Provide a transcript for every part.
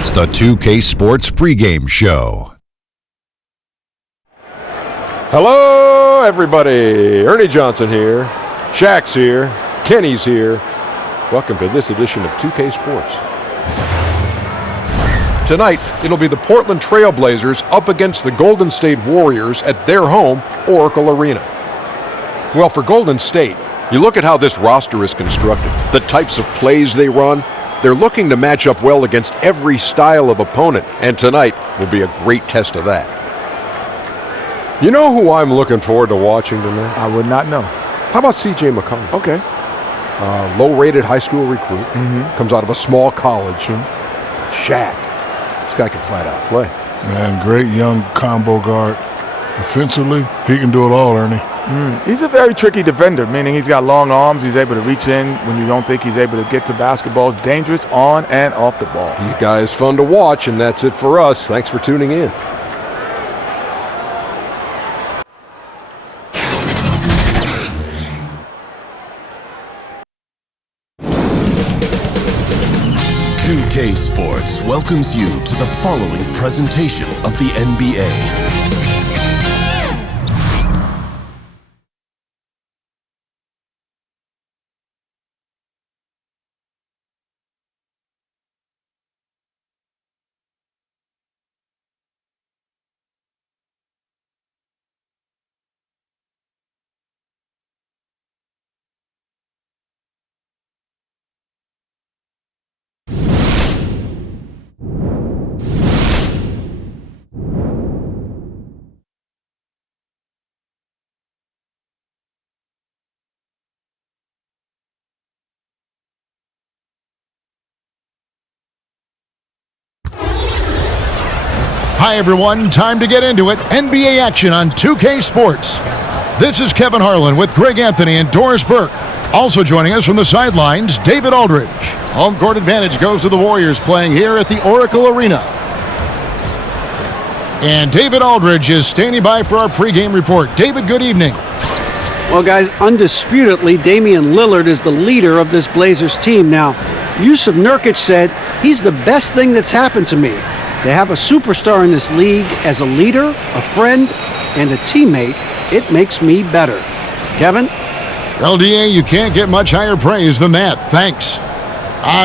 It's the 2K Sports Pregame Show. Hello, everybody. Ernie Johnson here. Shaq's here. Kenny's here. Welcome to this edition of 2K Sports. Tonight, it'll be the Portland Trail Blazers up against the Golden State Warriors at their home, Oracle Arena. Well, for Golden State, you look at how this roster is constructed, the types of plays they run. They're looking to match up well against every style of opponent, and tonight will be a great test of that. You know who I'm looking forward to watching tonight? I would not know. How about C.J. McCollum? Okay. Low-rated high school recruit. Comes out of a small college. Shaq. This guy can flat out play. Man, great young combo guard. Offensively, he can do it all, Ernie. He's a very tricky defender, meaning he's got long arms. He's able to reach in when you don't think he's able to get to basketballs. Dangerous on and off the ball. You guys fun to watch, and that's it for us. Thanks for tuning in. K Sports welcomes you to the following presentation of the NBA. Hi, everyone. Time to get into it. NBA action on 2K Sports. This is Kevin Harlan with Greg Anthony and Doris Burke. Also joining us from the sidelines, David Aldridge. Home court advantage goes to the Warriors playing here at the Oracle Arena. And David Aldridge is standing by for our pregame report. David, good evening. Well, guys, undisputedly, Damian Lillard is the leader of this Blazers team. Now, Yusuf Nurkic said, he's the best thing that's happened to me. To have a superstar in this league as a leader, a friend, and a teammate, it makes me better. Kevin? LDA, you can't get much higher praise than that. Thanks.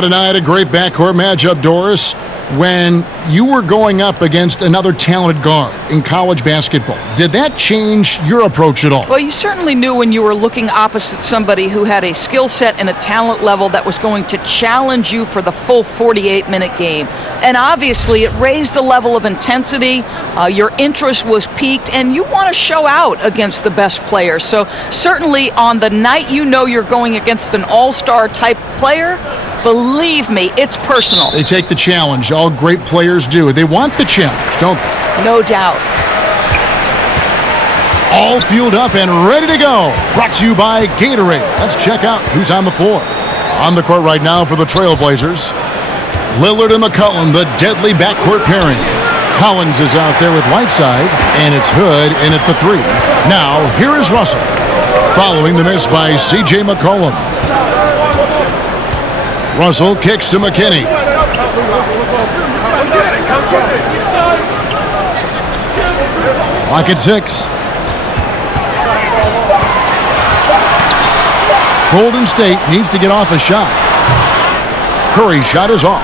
Tonight, a great backcourt matchup, Doris. When you were going up against another talented guard in college basketball, did that change your approach at all? Well, you certainly knew when you were looking opposite somebody who had a skill set and a talent level that was going to challenge you for the full 48-minute game. And obviously, it raised the level of intensity. Your interest was piqued, and you want to show out against the best players. So certainly on the night you know you're going against an all-star type player, believe me, it's personal. They take the challenge. All great players do. They want the challenge, don't they? No doubt. All fueled up and ready to go. Brought to you by Gatorade. Let's check out who's on the floor. On the court right now for the Trailblazers, Lillard and McCollum, the deadly backcourt pairing. Collins is out there with Whiteside, and it's Hood in at the three. Now, here is Russell, following the miss by C.J. McCollum. Russell kicks to McKinney. Clock at 6. Golden State needs to get off a shot. Curry's shot is off.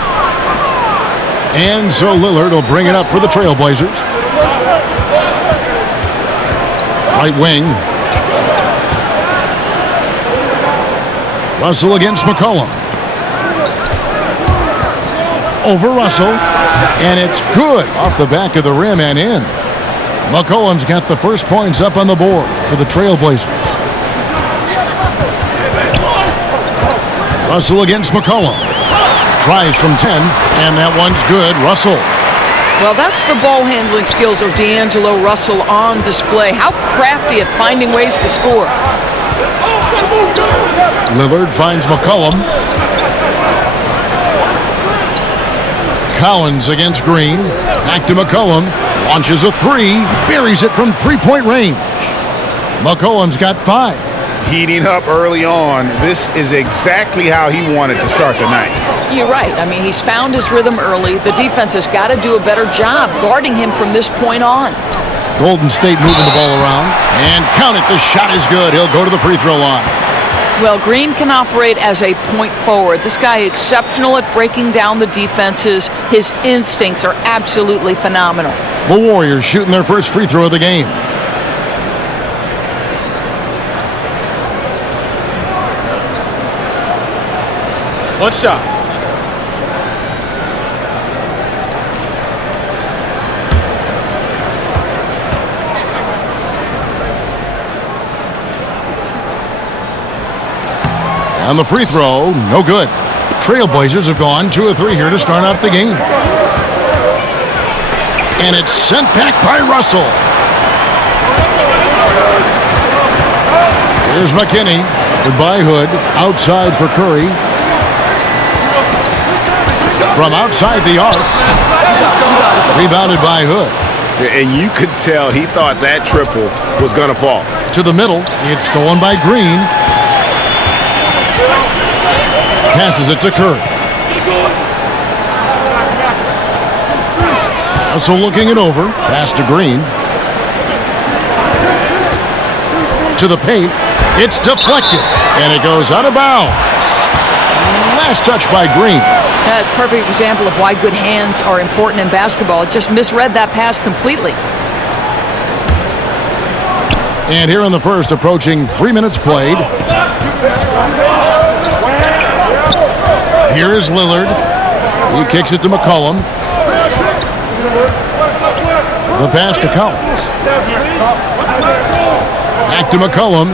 And so Lillard will bring it up for the Trailblazers. Right wing. Russell against McCollum. Over Russell, and it's good off the back of the rim and in. McCollum's got the first points up on the board for the Trailblazers. Russell against McCollum. Tries from 10, and that one's good. Russell. Well, that's the ball handling skills of D'Angelo Russell on display. How crafty at finding ways to score. Lillard finds McCollum. Collins against Green. Back to McCollum. Launches a three. Buries it from three-point range. McCollum's got 5. Heating up early on. This is exactly how he wanted to start the night. You're right. I mean, he's found his rhythm early. The defense has got to do a better job guarding him from this point on. Golden State moving the ball around. And count it, the shot is good. He'll go to the free throw line. Well, Green can operate as a point forward. This guy is exceptional at breaking down the defenses. His instincts are absolutely phenomenal. The Warriors shooting their first free throw of the game. One shot. On the free throw, no good. Trailblazers have gone 2 of 3 here to start out the game. And it's sent back by Russell. Here's McKinney. By Hood. Outside for Curry. From outside the arc. Rebounded by Hood. And you could tell he thought that triple was going to fall. To the middle. It's stolen by Green. Passes it to Curry. Also looking it over. Pass to Green. To the paint. It's deflected. And it goes out of bounds. Last touch by Green. That's a perfect example of why good hands are important in basketball. It just misread that pass completely. And here in the first, approaching 3 minutes played. Here is Lillard. He kicks it to McCollum. The pass to Collins. Back to McCollum.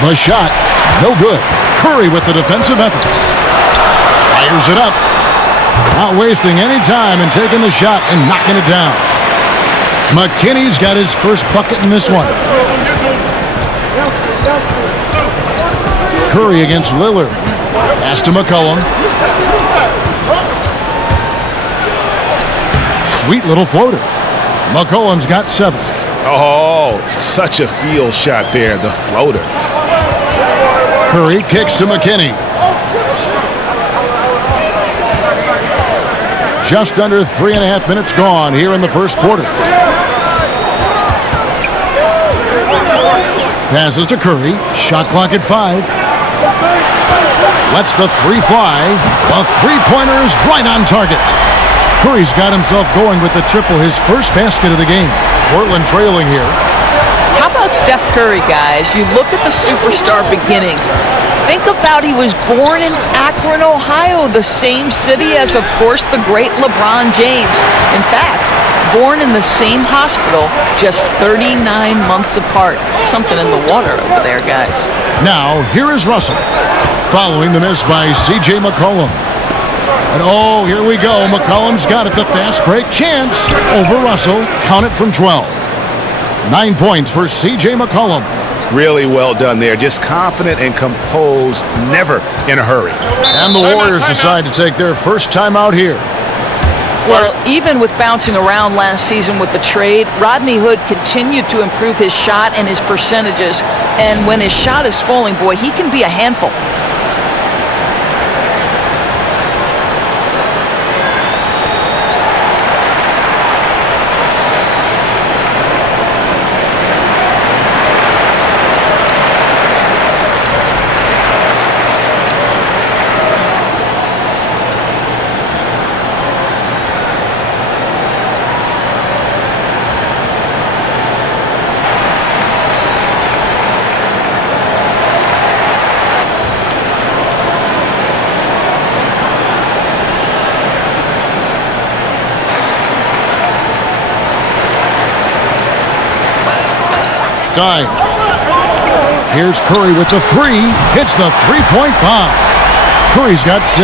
The shot, no good. Curry with the defensive effort. Fires it up. Not wasting any time and taking the shot and knocking it down. McKinney's got his first bucket in this one. Curry against Lillard. Pass to McCollum. Sweet little floater. McCollum's got 7. Oh, such a field shot there, the floater. Curry kicks to McKinney. Just under 3.5 minutes gone here in the first quarter. Passes to Curry. Shot clock at 5. Lets the 3 fly. The three-pointer is right on target. Curry's got himself going with the triple, his first basket of the game. Portland trailing here. How about Steph Curry, guys? You look at the superstar beginnings. Think about he was born in Akron, Ohio, the same city as, of course, the great LeBron James. In fact, born in the same hospital, just 39 months apart. Something in the water over there, guys. Now, here is Russell, following the miss by C.J. McCollum. And oh, here we go. McCollum's got it. The fast break chance over Russell. Count it from 12. 9 points for C.J. McCollum. Really well done there. Just confident and composed, never in a hurry. And the Warriors decide to take their first time out here. Well, even with bouncing around last season with the trade, Rodney Hood continued to improve his shot and his percentages. And when his shot is falling, boy, he can be a handful. Dime. Here's Curry with the 3. Hits the three-point bomb. Curry's got 6.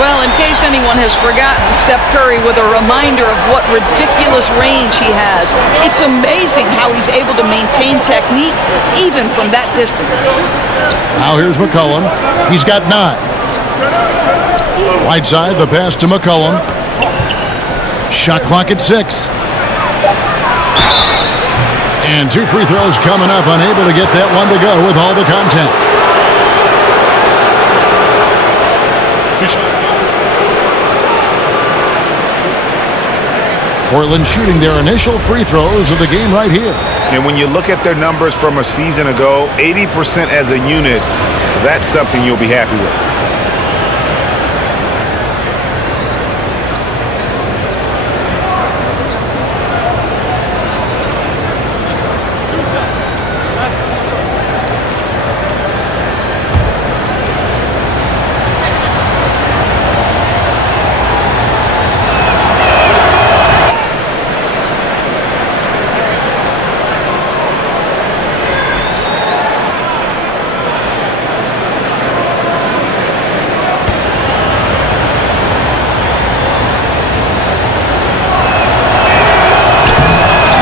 Well, in case anyone has forgotten, Steph Curry with a reminder of what ridiculous range he has. It's amazing how he's able to maintain technique even from that distance. Now here's McCollum. He's got 9. Right side, the pass to McCollum. Shot clock at 6. And 2 free throws coming up, unable to get that one to go with all the contact. Portland shooting their initial free throws of the game right here. And when you look at their numbers from a season ago, 80% as a unit, that's something you'll be happy with.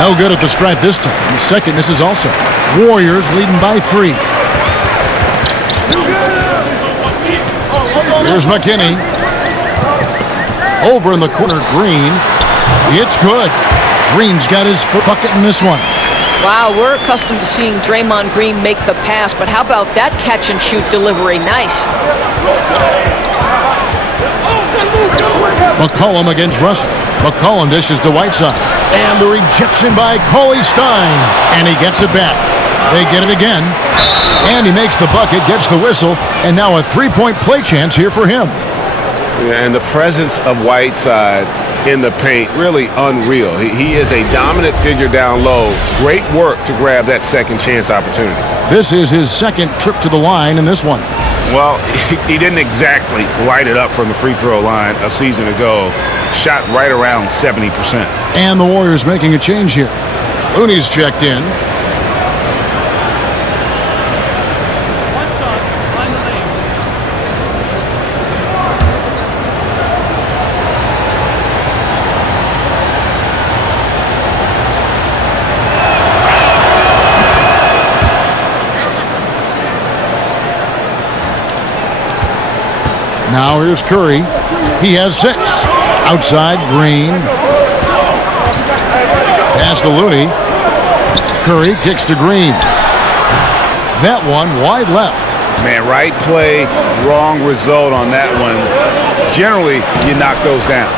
No good at the stripe this time. The second misses also. Warriors leading by 3. Here's McKinney. Over in the corner, Green. It's good. Green's got his foot bucket in this one. Wow, we're accustomed to seeing Draymond Green make the pass, but how about that catch and shoot delivery? Nice. McCollum against Russell. McCollum dishes to Whiteside. And the rejection by Cauley Stein. And he gets it back. They get it again. And he makes the bucket, gets the whistle, and now a three-point play chance here for him. Yeah, and the presence of Whiteside in the paint, really unreal. He is a dominant figure down low. Great work to grab that second chance opportunity. This is his second trip to the line in this one. Well, he didn't exactly light it up from the free throw line a season ago. Shot right around 70%. And the Warriors making a change here. Looney's checked in. Now here's Curry. He has 6. Outside, Green. Pass to Looney. Curry kicks to Green. That one wide left. Man, right play, wrong result on that one. Generally, you knock those down.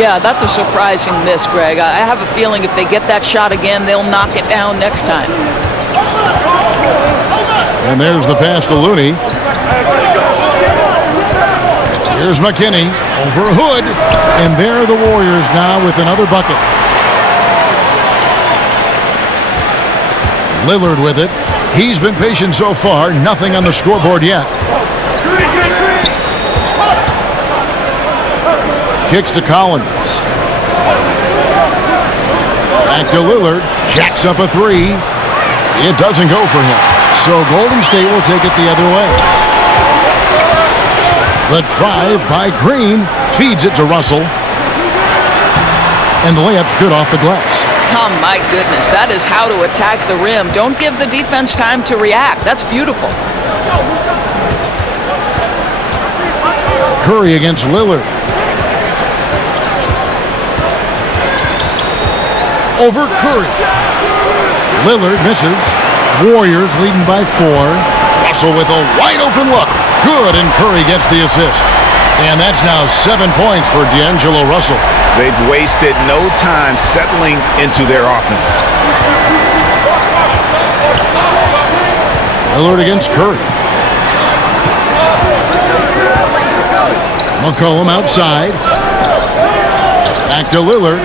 Yeah, that's a surprising miss, Greg. I have a feeling if they get that shot again, they'll knock it down next time. And there's the pass to Looney. Here's McKinney over Hood, and there are the Warriors now with another bucket. Lillard with it. He's been patient so far, nothing on the scoreboard yet. Kicks to Collins. Back to Lillard, jacks up a 3. It doesn't go for him, so Golden State will take it the other way. The drive by Green feeds it to Russell. And the layup's good off the glass. Oh, my goodness. That is how to attack the rim. Don't give the defense time to react. That's beautiful. Curry against Lillard. Over Curry. Lillard misses. Warriors leading by 4. Russell with a wide open look. Good, and Curry gets the assist. And that's now 7 points for D'Angelo Russell. They've wasted no time settling into their offense. Lillard against Curry. McCollum outside. Back to Lillard.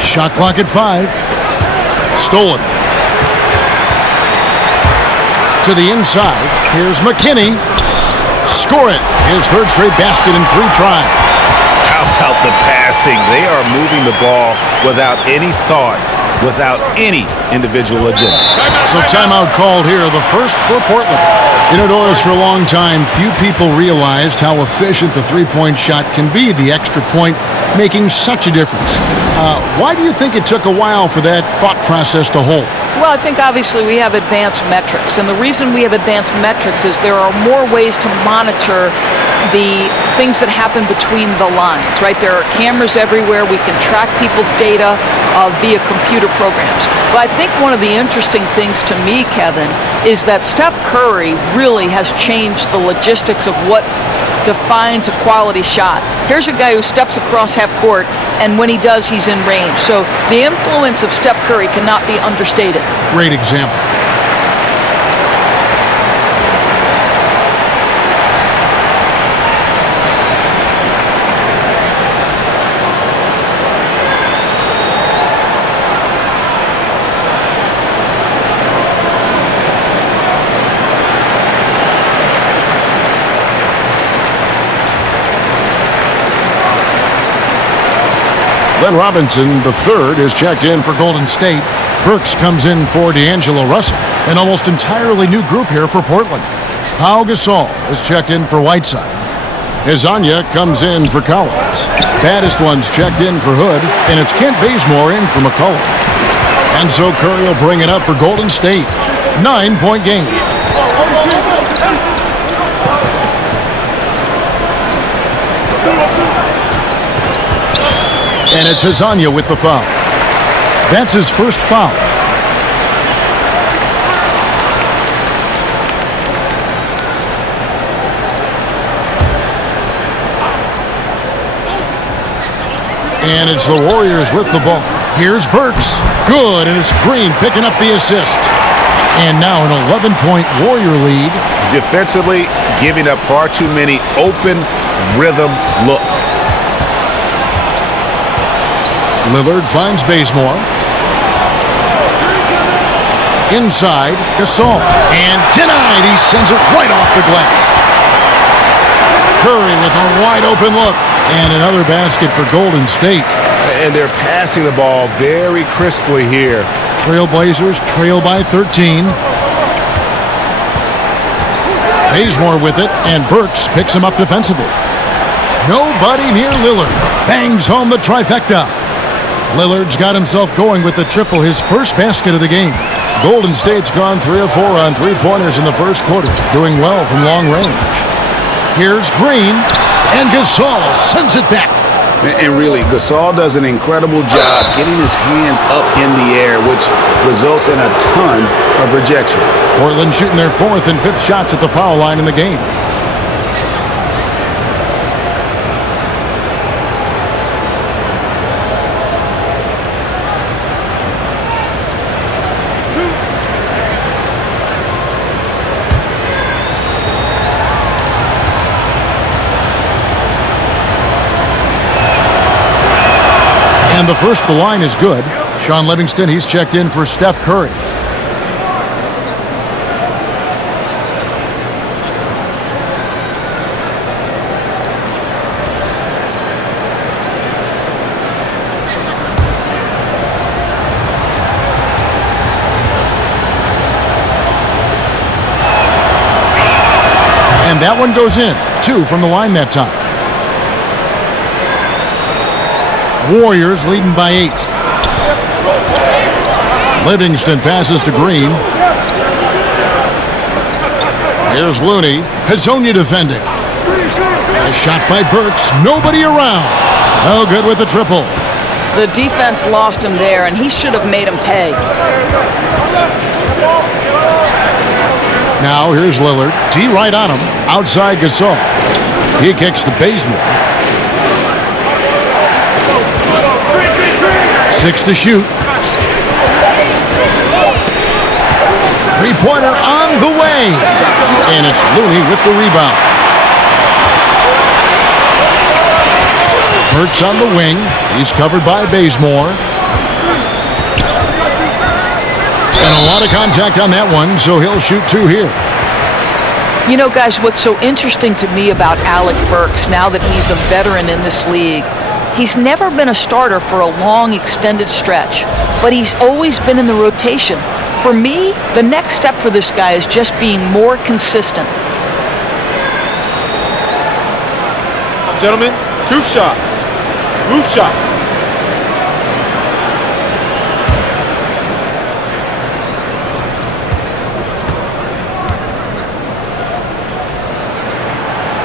Shot clock at 5. Stolen. To the inside. Here's McKinney. Score it. His third straight basket in 3 tries. How about the passing? They are moving the ball without any thought, without any individual agenda. So timeout called here, the first for Portland. You know, Doris, for a long time, few people realized how efficient the three-point shot can be, the extra point making such a difference. Why do you think it took a while for that thought process to hold? Well, I think obviously we have advanced metrics, and the reason we have advanced metrics is there are more ways to monitor the things that happen between the lines, right? There are cameras everywhere. We can track people's data via computer programs. But I think one of the interesting things to me, Kevin, is that Steph Curry really has changed the logistics of what defines a quality shot. Here's a guy who steps across half court, and when he does, he's in range. So the influence of Steph Curry cannot be understated. Great example. Glenn Robinson, the third, is checked in for Golden State. Burks comes in for D'Angelo Russell. An almost entirely new group here for Portland. Pau Gasol is checked in for Whiteside. Hezonja comes in for Collins. Baddest one's checked in for Hood, and it's Kent Bazemore in for McCollum. And so Curry will bring it up for Golden State. 9-point game. And it's Hezonja with the foul. That's his first foul. And it's the Warriors with the ball. Here's Burks. Good, and it's Green picking up the assist. And now an 11-point Warrior lead. Defensively, giving up far too many open rhythm looks. Lillard finds Bazemore. Inside, Gasol. And denied. He sends it right off the glass. Curry with a wide-open look. And another basket for Golden State. And they're passing the ball very crisply here. Trailblazers trail by 13. Bazemore with it, and Burks picks him up defensively. Nobody near Lillard. Bangs home the trifecta. Lillard's got himself going with the triple, his first basket of the game. Golden State's gone 3 of 4 on three-pointers in the first quarter, doing well from long range. Here's Green, and Gasol sends it back. And really, Gasol does an incredible job getting his hands up in the air, which results in a ton of rejection. Portland shooting their 4th and 5th shots at the foul line in the game. And the first to the line is good. Sean Livingston, he's checked in for Steph Curry. And that one goes in. 2 from the line that time. Warriors leading by 8. Livingston passes to Green. Here's Looney. Hezonja defending. A shot by Burks. Nobody around. Oh, good with the triple. The defense lost him there, and he should have made him pay. Now here's Lillard. D right on him. Outside Gasol. He kicks to Bazemore. 6 to shoot. Three-pointer on the way. And it's Looney with the rebound. Burks on the wing. He's covered by Bazemore. And a lot of contact on that one, so he'll shoot 2 here. You know, guys, what's so interesting to me about Alec Burks, now that he's a veteran in this league, he's never been a starter for a long, extended stretch, but he's always been in the rotation. For me, the next step for this guy is just being more consistent. Gentlemen, truth shots. Roof shots.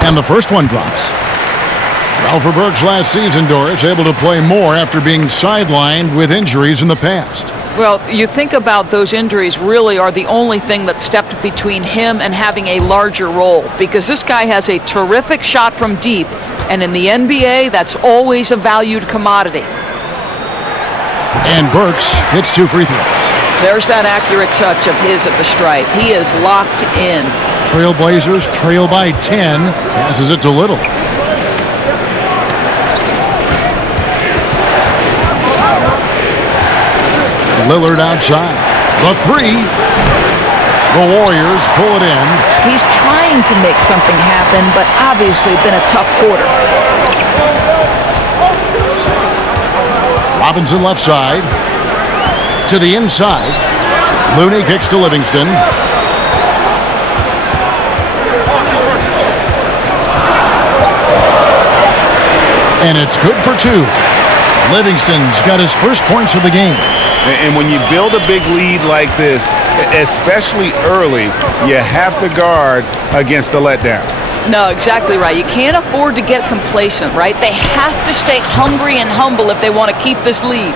And And the first one drops. Well, for Burks last season, Doris, able to play more after being sidelined with injuries in the past. Well, you think about those injuries really are the only thing that stepped between him and having a larger role, because this guy has a terrific shot from deep, and in the NBA, that's always a valued commodity. And Burks hits 2 free throws. There's that accurate touch of his at the stripe. He is locked in. Trailblazers trail by 10. Passes it to Little. Lillard outside. The 3. The Warriors pull it in. He's trying to make something happen, but obviously been a tough quarter. Robinson left side. To the inside. Looney kicks to Livingston. And it's good for 2. Livingston's got his first points of the game. And when you build a big lead like this, especially early, you have to guard against the letdown. No, exactly right. You can't afford to get complacent, right? They have to stay hungry and humble if they want to keep this lead.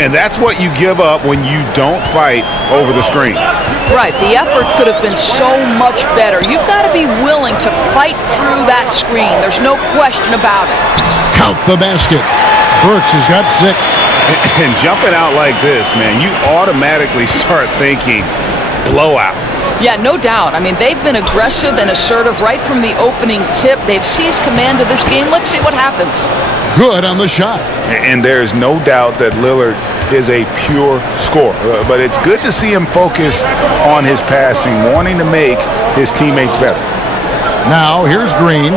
And that's what you give up when you don't fight over the screen. Right. The effort could have been so much better. You've got to be willing to fight through that screen. There's no question about it. Count the basket. Burks has got 6. And jumping out like this, man, you automatically start thinking blowout. Yeah, no doubt. I mean, they've been aggressive and assertive right from the opening tip. They've seized command of this game. Let's see what happens. Good on the shot. And there's no doubt that Lillard is a pure scorer. But it's good to see him focus on his passing, wanting to make his teammates better. Now, here's Green.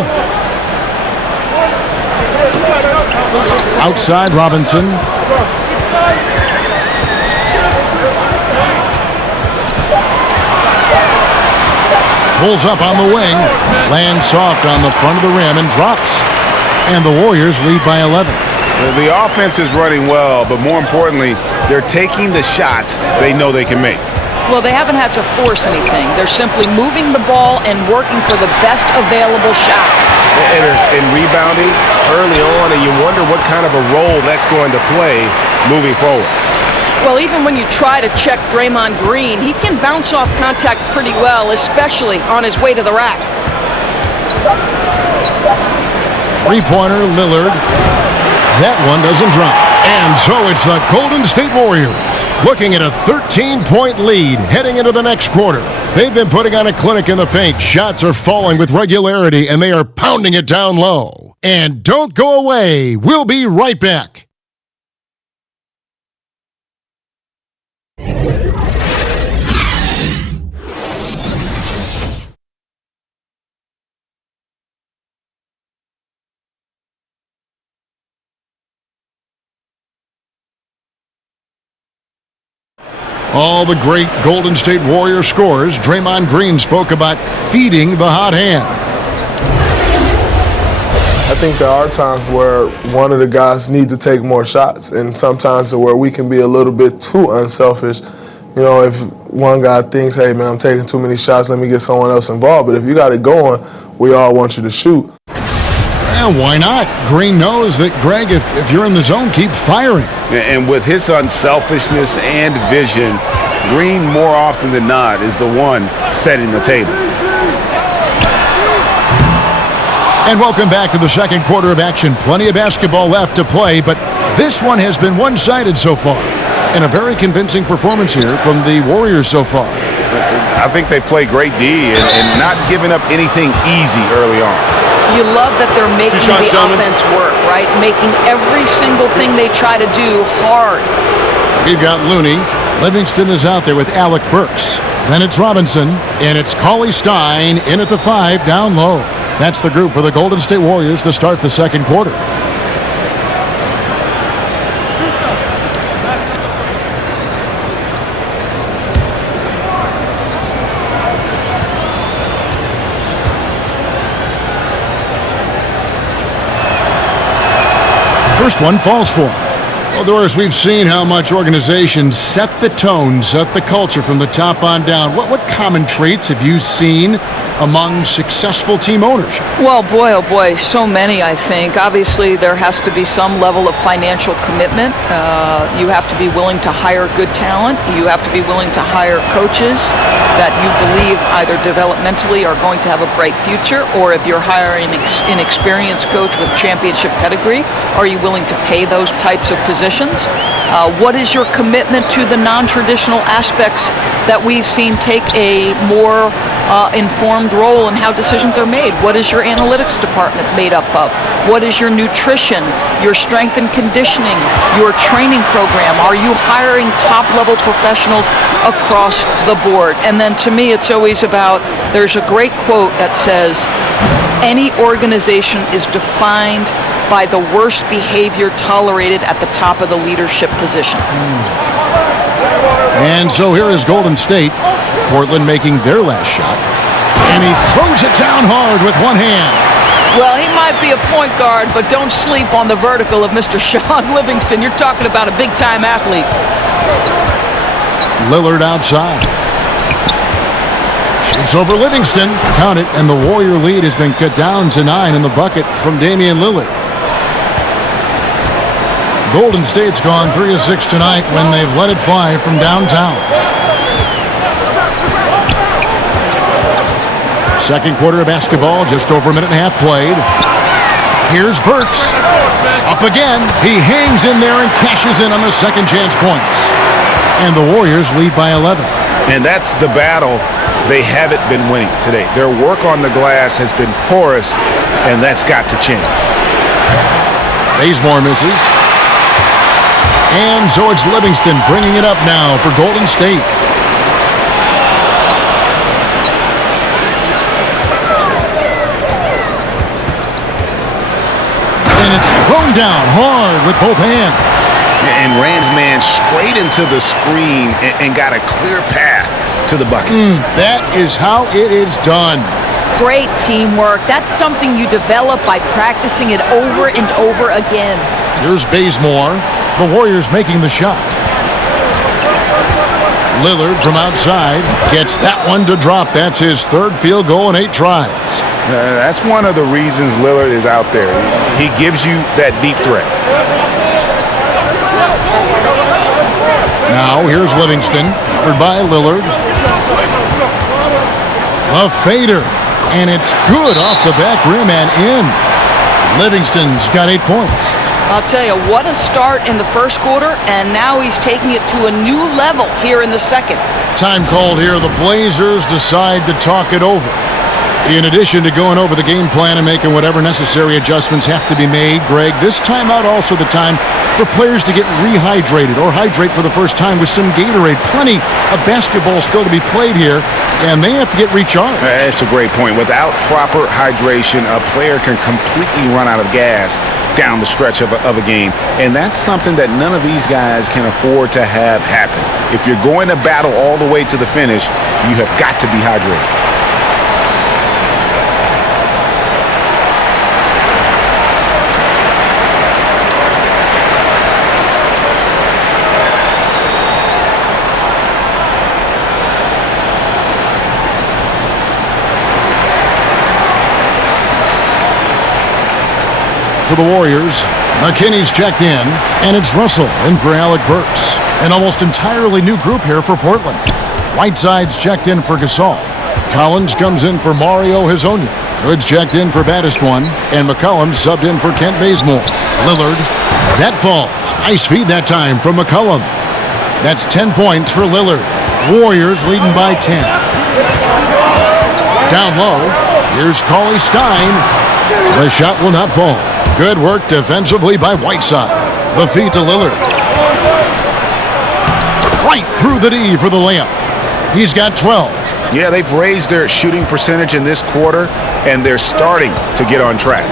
Outside Robinson. Pulls up on the wing. Lands soft on the front of the rim and drops. And the Warriors lead by 11. The offense is running well, but more importantly, they're taking the shots they know they can make. Well, they haven't had to force anything. They're simply moving the ball and working for the best available shot. And rebounding early on, and you wonder what kind of a role that's going to play moving forward. Well, even when you try to check Draymond Green, he can bounce off contact pretty well, especially on his way to the rack. Three-pointer, Lillard. That one doesn't drop. And so it's the Golden State Warriors looking at a 13-point lead heading into the next quarter. They've been putting on a clinic in the paint. Shots are falling with regularity, and they are pounding it down low. And don't go away. We'll be right back. All the great Golden State Warrior scorers, Draymond Green spoke about feeding the hot hand. I think there are times where one of the guys need to take more shots, and sometimes where we can be a little bit too unselfish. You know, if one guy thinks, hey, man, I'm taking too many shots, let me get someone else involved. But if you got it going, we all want you to shoot. Well, why not? Green knows that, Greg, if you're in the zone, keep firing. And with his unselfishness and vision, Green, more often than not, is the one setting the table. And welcome back to the second quarter of action. Plenty of basketball left to play, but this one has been one-sided so far. And a very convincing performance here from the Warriors so far. I think they played great D and not giving up anything easy early on. You love that they're making the offense work, right? Making every single thing they try to do hard. We've got Looney. Livingston is out there with Alec Burks. Then it's Robinson, and it's Cauley Stein in at the 5, down low. That's the group for the Golden State Warriors to start the second quarter. First one falls for him. Well, Doris, we've seen how much organizations set the tone, set the culture from the top on down. What common traits have you seen among successful team ownership? Well, boy, oh boy, so many, I think. Obviously, there has to be some level of financial commitment. You have to be willing to hire good talent. You have to be willing to hire coaches that you believe either developmentally are going to have a bright future, or if you're hiring an experienced coach with championship pedigree, are you willing to pay those types of positions? What is your commitment to the non-traditional aspects that we've seen take a more informed role in how decisions are made? What is your analytics department made up of? What is your nutrition, your strength and conditioning, your training program? Are you hiring top-level professionals across the board? And then to me, it's always about, there's a great quote that says, any organization is defined by the worst behavior tolerated at the top of the leadership position. And so here is Golden State. Portland making their last shot. And he throws it down hard with one hand. Well, he might be a point guard, but don't sleep on the vertical of Mr. Sean Livingston. You're talking about a big-time athlete. Lillard outside. Shoots over Livingston. Count it, and the Warrior lead has been cut down to 9 in the bucket from Damian Lillard. Golden State's gone 3 of 6 tonight when they've let it fly from downtown. Second quarter of basketball, just over a minute and a half played. Here's Burks. Up again. He hangs in there and cashes in on the second chance points. And the Warriors lead by 11. And that's the battle they haven't been winning today. Their work on the glass has been porous, and that's got to change. Bazemore misses. And so it's Livingston bringing it up now for Golden State. And it's thrown down hard with both hands. And Rand's man straight into the screen and got a clear path to the bucket. That is how it is done. Great teamwork. That's something you develop by practicing it over and over again. Here's Bazemore. The Warriors making the shot. Lillard from outside gets that one to drop. That's his third field goal in 8 tries. That's one of the reasons Lillard is out there. He gives you that deep threat. Now here's Livingston, covered by Lillard. A fader, and it's good off the back rim and in. Livingston's got 8 points. I'll tell you, what a start in the first quarter, and now he's taking it to a new level here in the second. Time called here. The Blazers decide to talk it over. In addition to going over the game plan and making whatever necessary adjustments have to be made, Greg, this timeout also the time for players to get rehydrated or hydrate for the first time with some Gatorade. Plenty of basketball still to be played here, and they have to get recharged. That's a great point. Without proper hydration, a player can completely run out of gas down the stretch of a game, and that's something that none of these guys can afford to have happen. If you're going to battle all the way to the finish, you have got to be hydrated. For the Warriors, McKinney's checked in, and it's Russell in for Alec Burks. An almost entirely new group here for Portland. Whiteside's checked in for Gasol. Collins comes in for Mario Hezonja. Hood's checked in for Baddest-One, and McCollum subbed in for Kent Bazemore. Lillard, that falls. Nice feed that time from McCollum. That's 10 points for Lillard. Warriors leading by 10. Down low, here's Cauley Stein. The shot will not fall. Good work defensively by Whiteside. The feed to Lillard. Right through the D for the layup. He's got 12. Yeah, they've raised their shooting percentage in this quarter, and they're starting to get on track.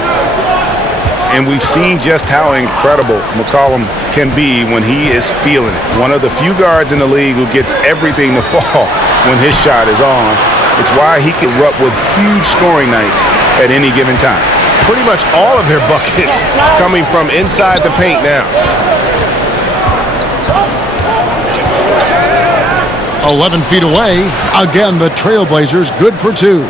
And we've seen just how incredible McCollum can be when he is feeling it. One of the few guards in the league who gets everything to fall when his shot is on. It's why he can erupt with huge scoring nights at any given time. Pretty much all of their buckets coming from inside the paint now. 11 feet away. Again, the Trailblazers good for 2.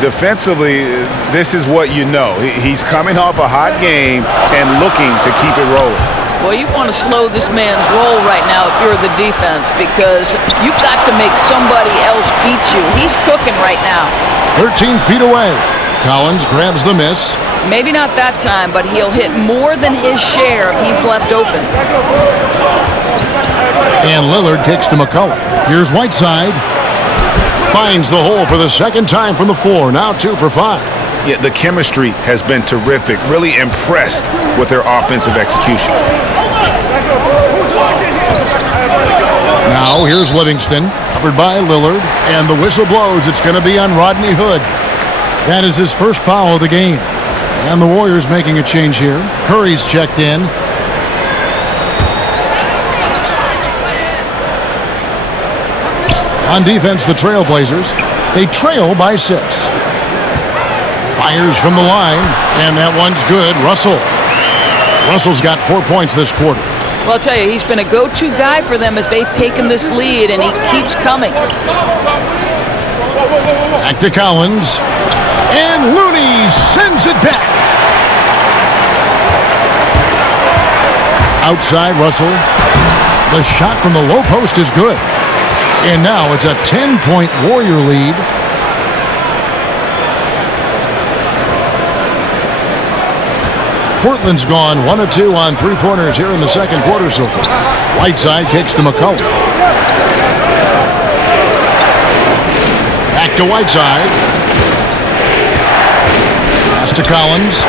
defensively, this is what you know. He's coming off a hot game and looking to keep it rolling. Well, you want to slow this man's roll right now if you're the defense, because you've got to make somebody else beat you. He's cooking right now. 13 feet away. Collins grabs the miss. Maybe not that time, but he'll hit more than his share if he's left open. And Lillard kicks to McCullough. Here's Whiteside. Finds the hole for the second time from the floor. Now 2 for 5. Yeah, the chemistry has been terrific. Really impressed with their offensive execution. Now here's Livingston, covered by Lillard, and the whistle blows. It's going to be on Rodney Hood. That is his first foul of the game. And the Warriors making a change here. Curry's checked in. On defense, the Trailblazers, they trail by 6. Fires from the line, and that one's good. Russell's got 4 points this quarter. Well, I'll tell you, he's been a go-to guy for them as they've taken this lead, and he keeps coming. Back to Collins, and Looney sends it back. Outside Russell. The shot from the low post is good. And now it's a 10-point Warrior lead. Portland's gone 1 of 2 on 3-pointers here in the second quarter so far. Whiteside kicks to McCullough. Back to Whiteside. Pass to Collins.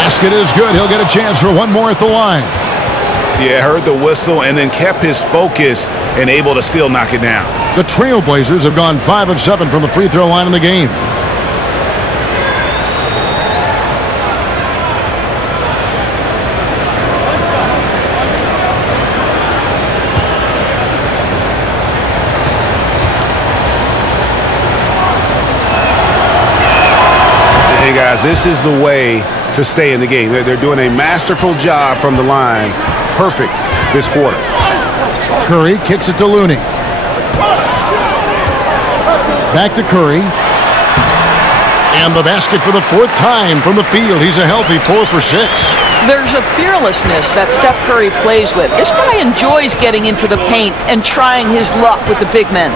Basket is good. He'll get a chance for one more at the line. Yeah, heard the whistle and then kept his focus and able to still knock it down. The Trailblazers have gone 5 of 7 from the free throw line in the game. Hey guys, this is the way to stay in the game. They're doing a masterful job from the line. Perfect this quarter. Curry kicks it to Looney. Back to Curry. And the basket for the 4th time from the field. He's a healthy 4 for 6. There's a fearlessness that Steph Curry plays with. This guy enjoys getting into the paint and trying his luck with the big men.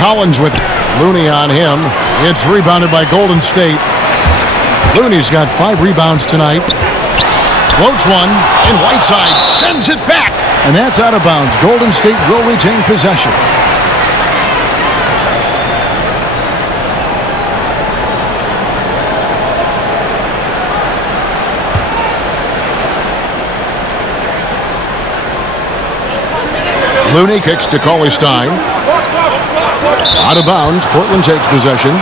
Collins with Looney on him. It's rebounded by Golden State. Looney's got 5 rebounds tonight. Floats one, and Whiteside sends it back. And that's out of bounds. Golden State will retain possession. Looney kicks to Cauley-Stein. Out of bounds. Portland takes possession.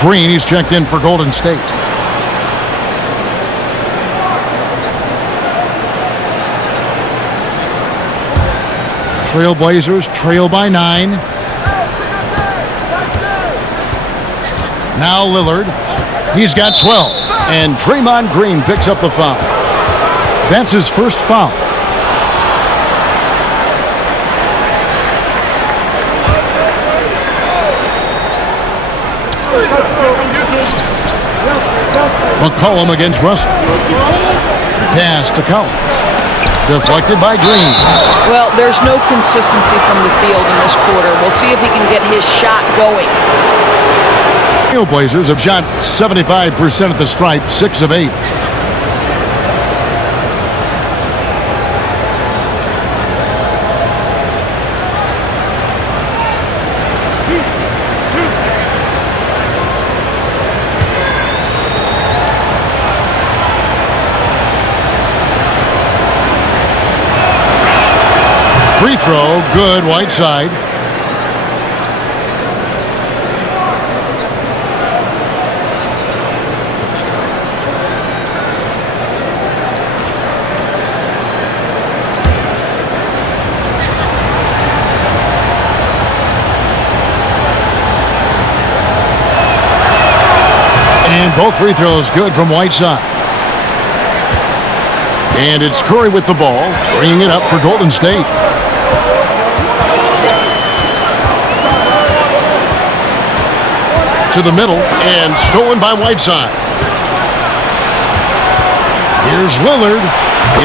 Green, he's checked in for Golden State. Trailblazers trail by 9. Now Lillard. He's got 12. And Draymond Green picks up the foul. That's his first foul. McCollum against Russell. Pass to Collins. Deflected by Green. Well, there's no consistency from the field in this quarter. We'll see if he can get his shot going. Trailblazers have shot 75% at the stripe, 6 of 8. Free throw, good, Whiteside. And both free throws good from Whiteside. And it's Curry with the ball, bringing it up for Golden State. To the middle, and stolen by Whiteside. Here's Lillard.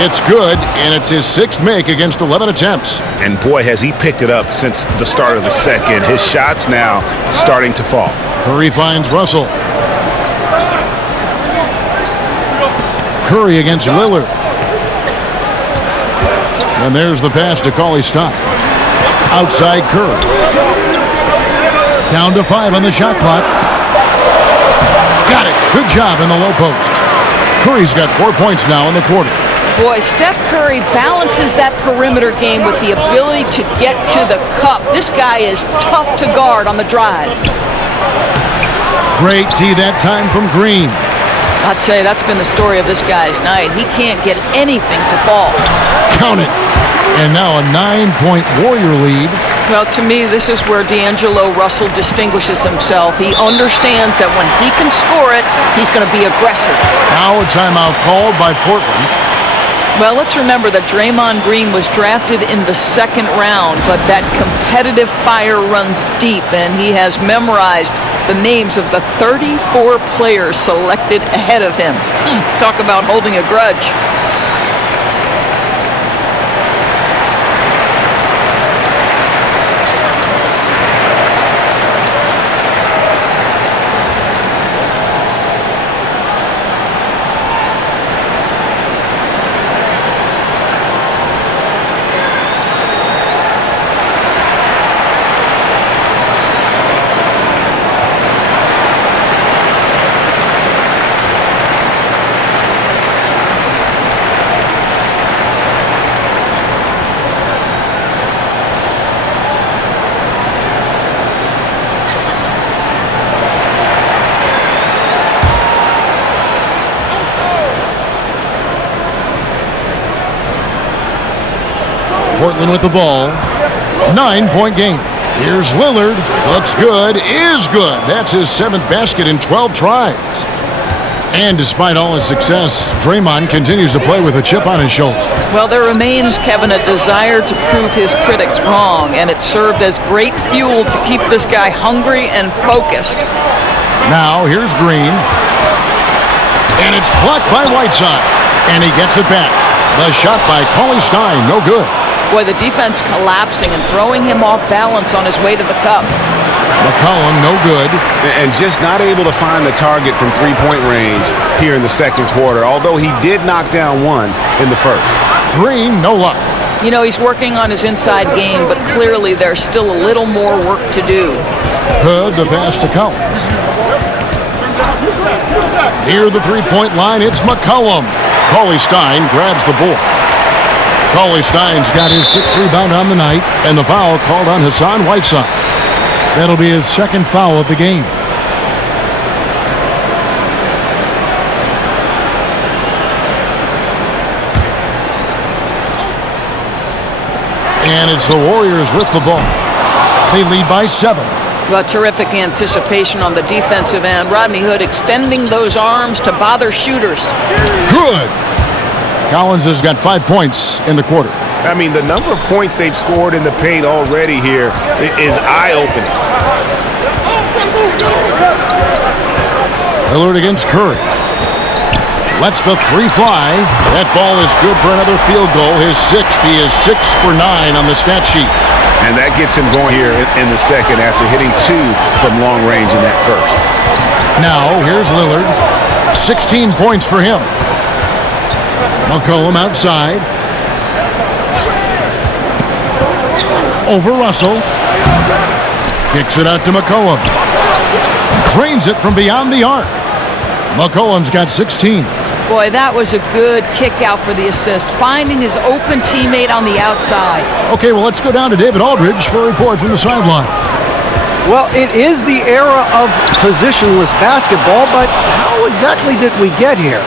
It's good, and it's his 6th make against 11 attempts. And boy, has he picked it up since the start of the second. His shots now starting to fall. Curry finds Russell. Curry against Lillard. And there's the pass to Cauley-Stein. Outside Curry. Down to 5 on the shot clock. Got it. Good job in the low post. Curry's got 4 points now in the quarter. Boy, Steph Curry balances that perimeter game with the ability to get to the cup. This guy is tough to guard on the drive. Great D that time from Green. I'd say that's been the story of this guy's night. He can't get anything to fall. Count it. And now a 9-point Warrior lead. Well, to me, this is where D'Angelo Russell distinguishes himself. He understands that when he can score it, he's going to be aggressive. Now a timeout called by Portland. Well, let's remember that Draymond Green was drafted in the 2nd round, but that competitive fire runs deep, and he has memorized the names of the 34 players selected ahead of him. Talk about holding a grudge. Portland with the ball. 9-point game. Here's Lillard. Looks good. Is good. That's his 7th basket in 12 tries. And despite all his success, Draymond continues to play with a chip on his shoulder. Well, there remains, Kevin, a desire to prove his critics wrong, and it served as great fuel to keep this guy hungry and focused. Now, here's Green. And it's blocked by Whiteside. And he gets it back. The shot by Cauley-Stein, no good. Boy, the defense collapsing and throwing him off balance on his way to the cup. McCollum, no good. And just not able to find the target from 3-point range here in the 2nd quarter, although he did knock down one in the 1st. Green, no luck. You know, he's working on his inside game, but clearly there's still a little more work to do. Hood, the pass to Collins. Near the 3-point line, it's McCollum. Cauley-Stein grabs the board. Cauley-Stein's got his 6th rebound on the night, and the foul called on Hassan Whiteside. That'll be his 2nd foul of the game. And it's the Warriors with the ball. They lead by 7. Well, terrific anticipation on the defensive end. Rodney Hood extending those arms to bother shooters. Good. Collins has got 5 points in the quarter. I mean, the number of points they've scored in the paint already here is eye-opening. Lillard against Curry. Lets the 3 fly. That ball is good for another field goal. His 6th. He is 6 for 9 on the stat sheet. And that gets him going here in the 2nd after hitting 2 from long range in that 1st. Now, here's Lillard. 16 points for him. McCollum outside. Over Russell. Kicks it out to McCollum. Drains it from beyond the arc. McCollum's got 16. Boy, that was a good kick out for the assist. Finding his open teammate on the outside. Okay, well, let's go down to David Aldridge for a report from the sideline. Well, it is the era of positionless basketball, but how exactly did we get here?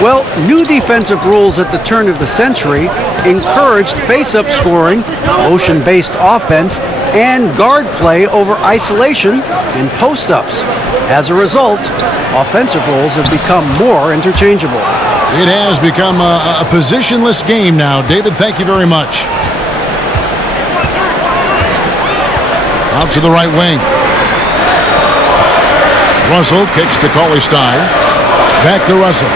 Well, new defensive rules at the turn of the century encouraged face-up scoring, motion-based offense, and guard play over isolation and post-ups. As a result, offensive roles have become more interchangeable. It has become a positionless game now. David, thank you very much. Out to the right wing. Russell kicks to Cauley-Stein. Back to Russell.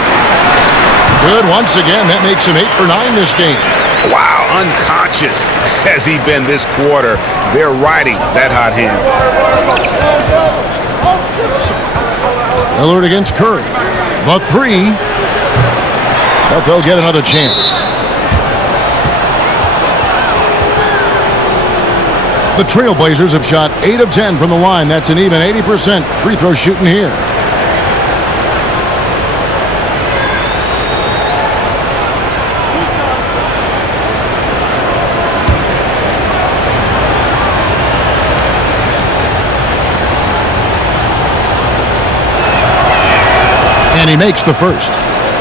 Good once again. That makes him 8 for 9 this game. Wow, unconscious has he been this quarter. They're riding that hot hand. Lillard against Curry. The three. But they'll get another chance. The Trailblazers have shot 8 of 10 from the line. That's an even 80% free throw shooting here. And he makes the first.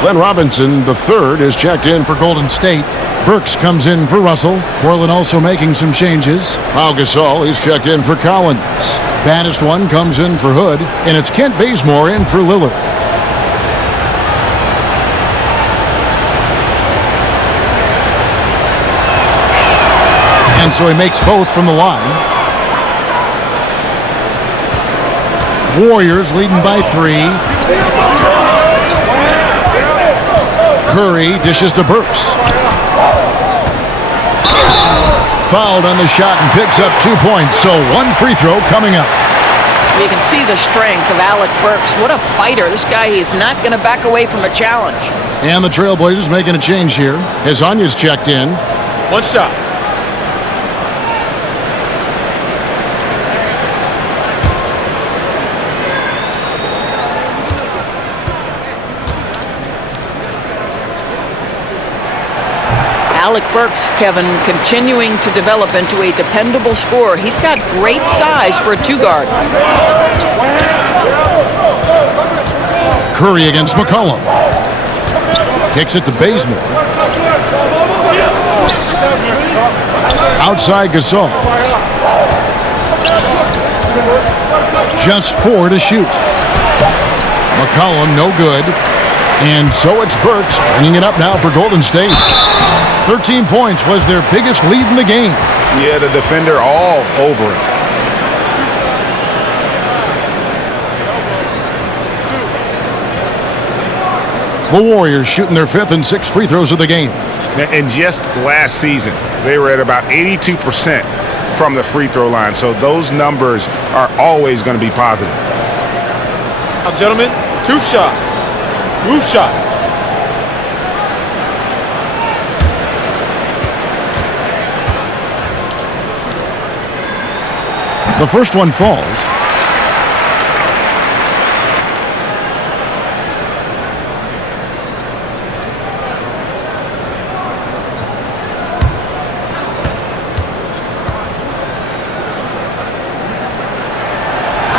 Glenn Robinson, the third, is checked in for Golden State. Burks comes in for Russell. Portland also making some changes. Pau Gasol is checked in for Collins. Baddest one comes in for Hood. And it's Kent Bazemore in for Lillard. And so he makes both from the line. Warriors leading by 3. Curry dishes to Burks. Fouled on the shot and picks up 2 points. So 1 free throw coming up. You can see the strength of Alec Burks. What a fighter. This guy is not going to back away from a challenge. And the Trailblazers making a change here. Hezonja's checked in. 1 shot. Alec Burks, Kevin, continuing to develop into a dependable scorer. He's got great size for a 2-guard. Curry against McCollum. Kicks it to Bazemore. Outside Gasol. Just 4 to shoot. McCollum no good. And so it's Burks bringing it up now for Golden State. 13 points was their biggest lead in the game. Yeah, the defender all over it. The Warriors shooting their 5th and 6th free throws of the game. And just last season, they were at about 82% from the free throw line. So those numbers are always going to be positive. Now, gentlemen, 2 shots. Move shots. The first one falls.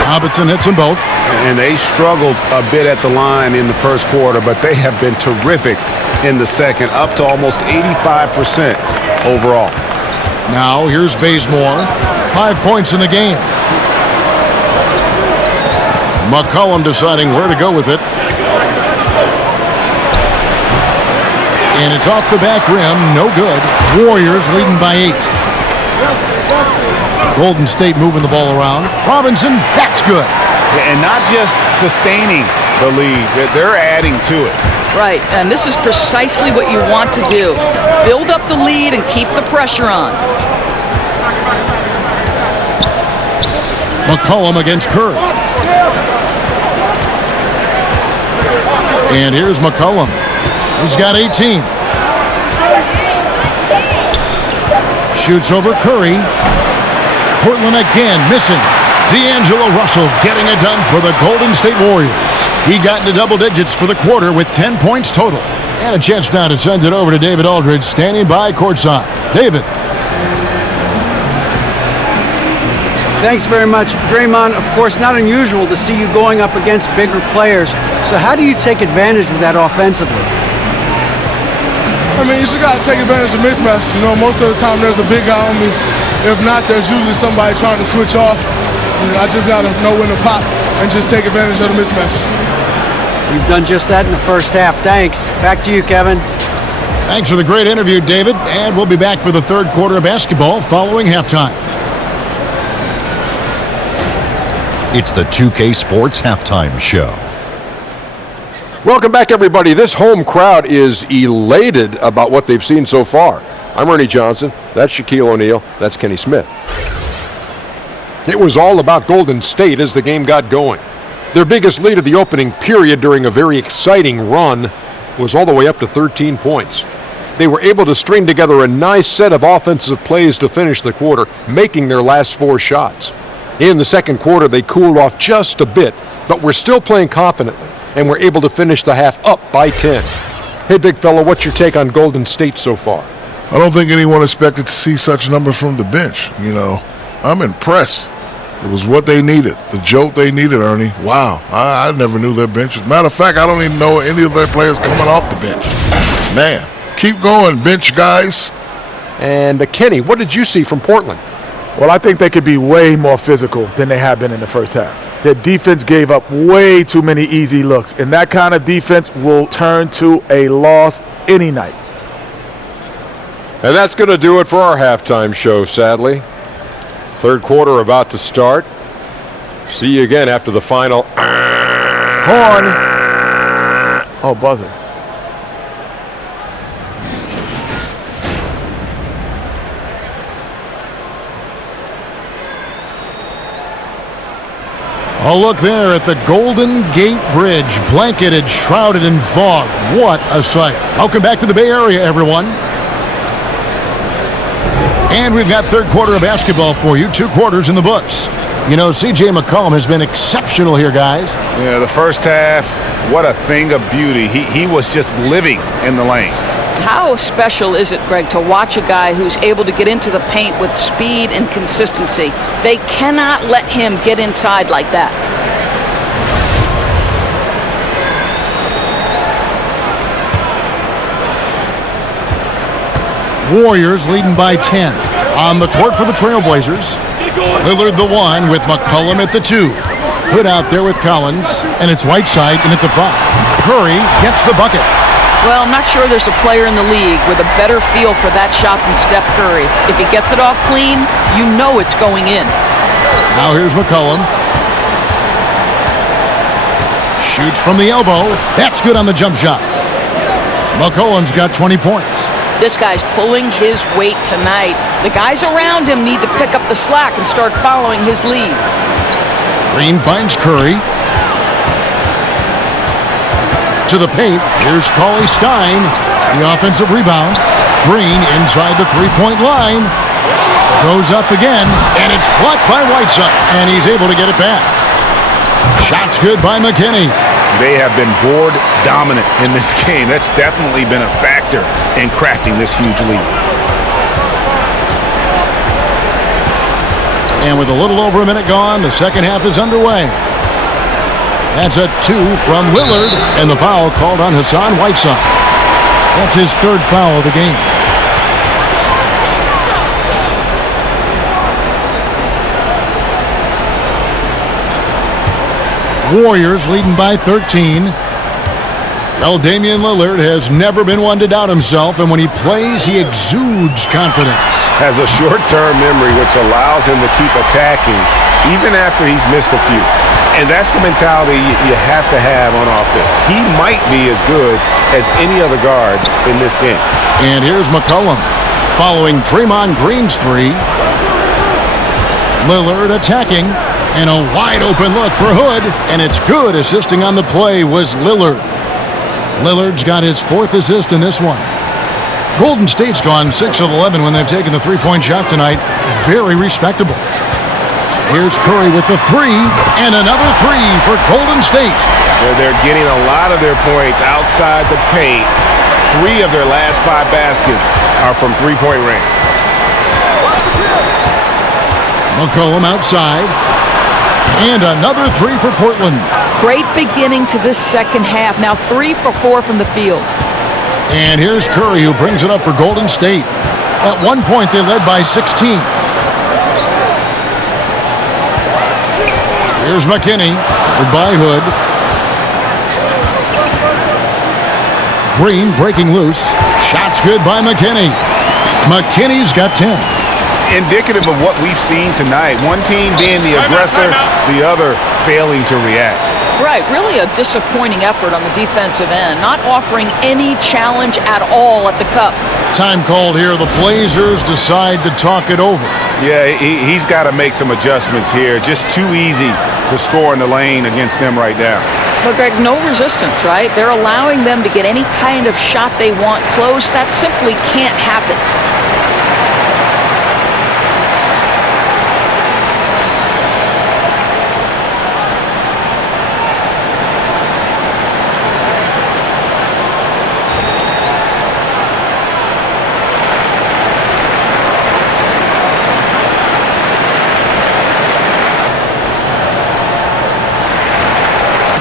Robinson hits them both. And they struggled a bit at the line in the first quarter, but they have been terrific in the second, up to almost 85% overall. Now here's Bazemore. 5 points in the game. McCollum deciding where to go with it. And it's off the back rim. No good. Warriors leading by 8. Golden State moving the ball around. Robinson, that's good. And not just sustaining the lead, they're adding to it. Right, and this is precisely what you want to do. Build up the lead and keep the pressure on. McCollum against Curry. And here's McCollum. He's got 18. Shoots over Curry. Portland again missing. D'Angelo Russell getting it done for the Golden State Warriors. He got into double digits for the quarter with 10 points total. And a chance now to send it over to David Aldridge standing by courtside. David. Thanks very much. Draymond, of course, not unusual to see you going up against bigger players. So how do you take advantage of that offensively? I mean, you just got to take advantage of mismatch. You know, most of the time there's a big guy on me. If not, there's usually somebody trying to switch off. I just got to know when to pop and just take advantage of the mismatches. You've done just that in the first half. Thanks. Back to you, Kevin. Thanks for the great interview, David. And we'll be back for the third quarter of basketball following halftime. It's the 2K Sports Halftime Show. Welcome back, everybody. This home crowd is elated about what they've seen so far. I'm Ernie Johnson. That's Shaquille O'Neal. That's Kenny Smith. It was all about Golden State as the game got going. Their biggest lead of the opening period during a very exciting run was all the way up to 13 points. They were able to string together a nice set of offensive plays to finish the quarter, making their last 4 shots. In the second quarter, they cooled off just a bit, but were still playing confidently and were able to finish the half up by 10. Hey, big fella, what's your take on Golden State so far? I don't think anyone expected to see such numbers from the bench. I'm impressed. It was what they needed, the jolt they needed, Ernie. Wow, I never knew their bench. Matter of fact, I don't even know any of their players coming off the bench. Man, keep going, bench guys. And Kenny, what did you see from Portland? Well, I think they could be way more physical than they have been in the first half. Their defense gave up way too many easy looks, and that kind of defense will turn to a loss any night. And that's going to do it for our halftime show, sadly. Third quarter about to start. See you again after the final. Horn. Oh, buzzer. A look there at the Golden Gate Bridge, blanketed, shrouded in fog. What a sight. Welcome back to the Bay Area, everyone. And we've got third quarter of basketball for you, 2 quarters in the books. C.J. McCollum has been exceptional here, guys. Yeah, the first half, what a thing of beauty. He was just living in the lane. How special is it, Greg, to watch a guy who's able to get into the paint with speed and consistency? They cannot let him get inside like that. Warriors leading by 10. On the court for the Trailblazers. Lillard the 1 with McCollum at the 2. Hood out there with Collins, and it's Whiteside in at the 5. Curry gets the bucket. Well, I'm not sure there's a player in the league with a better feel for that shot than Steph Curry. If he gets it off clean, you know it's going in. Now here's McCollum. Shoots from the elbow. That's good on the jump shot. McCollum's got 20 points. This guy's pulling his weight tonight. The guys around him need to pick up the slack and start following his lead. Green finds Curry. To the paint. Here's Cauley Stein. The offensive rebound. Green inside the three-point line. Goes up again, and it's blocked by Whiteside. And he's able to get it back. Shot's good by McKinney. They have been board dominant in this game. That's definitely been a factor in crafting this huge lead. And with a little over a minute gone, the second half is underway. That's a 2 from Lillard, and the foul called on Hassan Whiteside. That's his third foul of the game. Warriors leading by 13. Well, Damian Lillard has never been one to doubt himself, and when he plays, he exudes confidence. Has a short-term memory, which allows him to keep attacking even after he's missed a few. And that's the mentality you have to have on offense. He might be as good as any other guard in this game. And here's McCollum following Draymond Green's 3. Lillard attacking. And a wide-open look for Hood, and it's good. Assisting on the play was Lillard. Lillard's got his 4th assist in this one. Golden State's gone 6 of 11 when they've taken the three-point shot tonight. Very respectable. Here's Curry with the 3, and another 3 for Golden State. They're getting a lot of their points outside the paint. 3 of their last 5 baskets are from three-point range. McCollum outside. And another 3 for Portland. Great beginning to this second half. Now 3 for 4 from the field. And here's Curry, who brings it up for Golden State. At one point, they led by 16. Here's McKinney, covered by Hood. Green breaking loose. Shots good by McKinney. McKinney's got 10. Indicative of what we've seen tonight. One team being the aggressor, the other failing to react. Right, really a disappointing effort on the defensive end, not offering any challenge at all at the cup. Time called here. The Blazers decide to talk it over. Yeah, he's got to make some adjustments here. Just too easy to score in the lane against them right now. But, Greg, no resistance, right? They're allowing them to get any kind of shot they want close. That simply can't happen.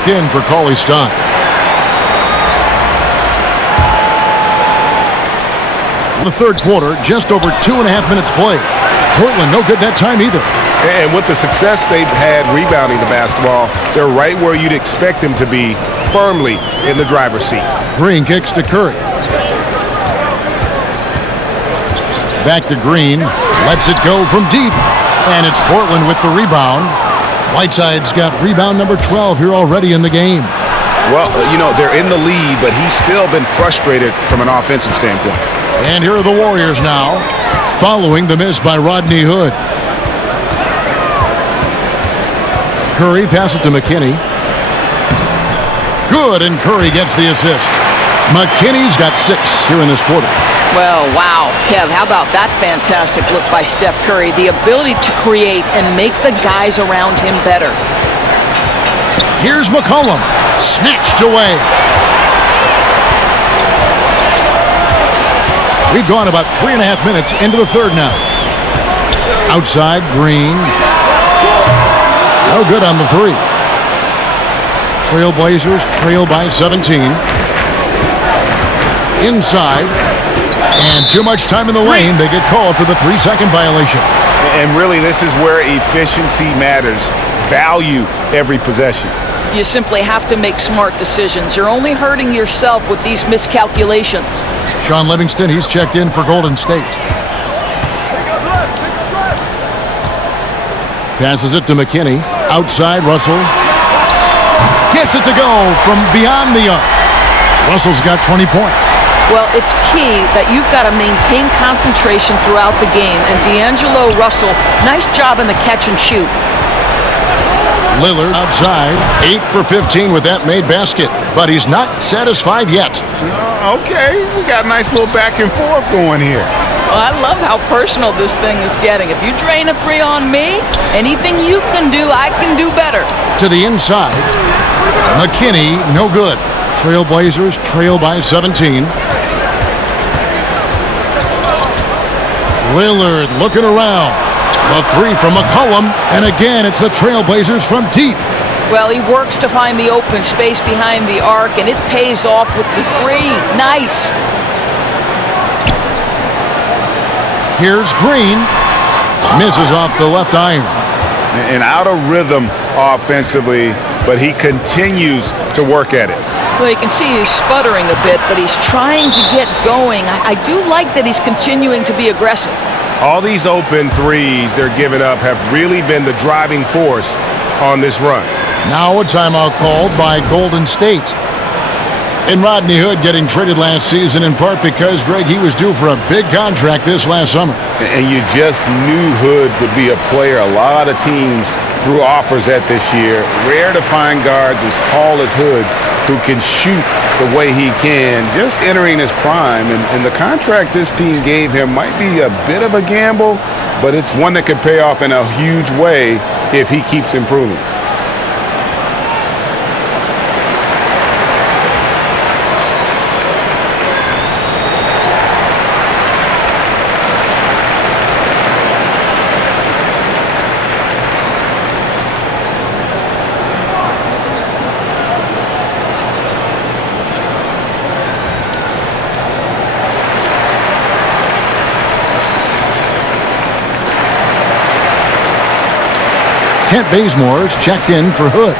In for Cauley Stein. The third quarter, just over 2.5 minutes played. Portland no good that time either. And with the success they've had rebounding the basketball, they're right where you'd expect them to be, firmly in the driver's seat. Green kicks to Curry. Back to Green. Lets it go from deep. And it's Portland with the rebound. Whiteside's got rebound number 12 here already in the game. Well, they're in the lead, but he's still been frustrated from an offensive standpoint. And here are the Warriors now, following the miss by Rodney Hood. Curry passes to McKinney. Good, and Curry gets the assist. McKinney's got 6 here in this quarter. Well, wow. Kev, how about that fantastic look by Steph Curry? The ability to create and make the guys around him better. Here's McCollum. Snatched away. We've gone about 3.5 minutes into the third now. Outside, Green. No good on the 3. Trailblazers trail by 17. Inside. And too much time in the lane. They get called for the 3-second violation. And really, this is where efficiency matters. Value every possession. You simply have to make smart decisions. You're only hurting yourself with these miscalculations. Sean Livingston, he's checked in for Golden State. Passes it to McKinney. Outside, Russell. Gets it to go from beyond the arc. Russell's got 20 points. Well, it's key that you've got to maintain concentration throughout the game. And D'Angelo Russell, nice job in the catch and shoot. Lillard outside, 8 for 15 with that made basket. But he's not satisfied yet. Okay, we got a nice little back and forth going here. Well, I love how personal this thing is getting. If you drain a 3 on me, anything you can do, I can do better. To the inside. McKinney, no good. Trailblazers trail by 17. Lillard looking around. The 3 from McCollum. And again, it's the Trailblazers from deep. Well, he works to find the open space behind the arc, and it pays off with the 3. Nice. Here's Green. Misses off the left iron. And out of rhythm offensively, but he continues to work at it. Well, you can see he's sputtering a bit, but he's trying to get going. I do like that he's continuing to be aggressive. All these open threes they're giving up have really been the driving force on this run. Now a timeout called by Golden State. And Rodney Hood getting traded last season in part because, Greg, he was due for a big contract this last summer. And you just knew Hood would be a player a lot of teams threw offers at this year. Rare to find guards as tall as Hood who can shoot the way he can, just entering his prime. And the contract this team gave him might be a bit of a gamble, but it's one that could pay off in a huge way if he keeps improving. Kent Bazemore's checked in for Hood.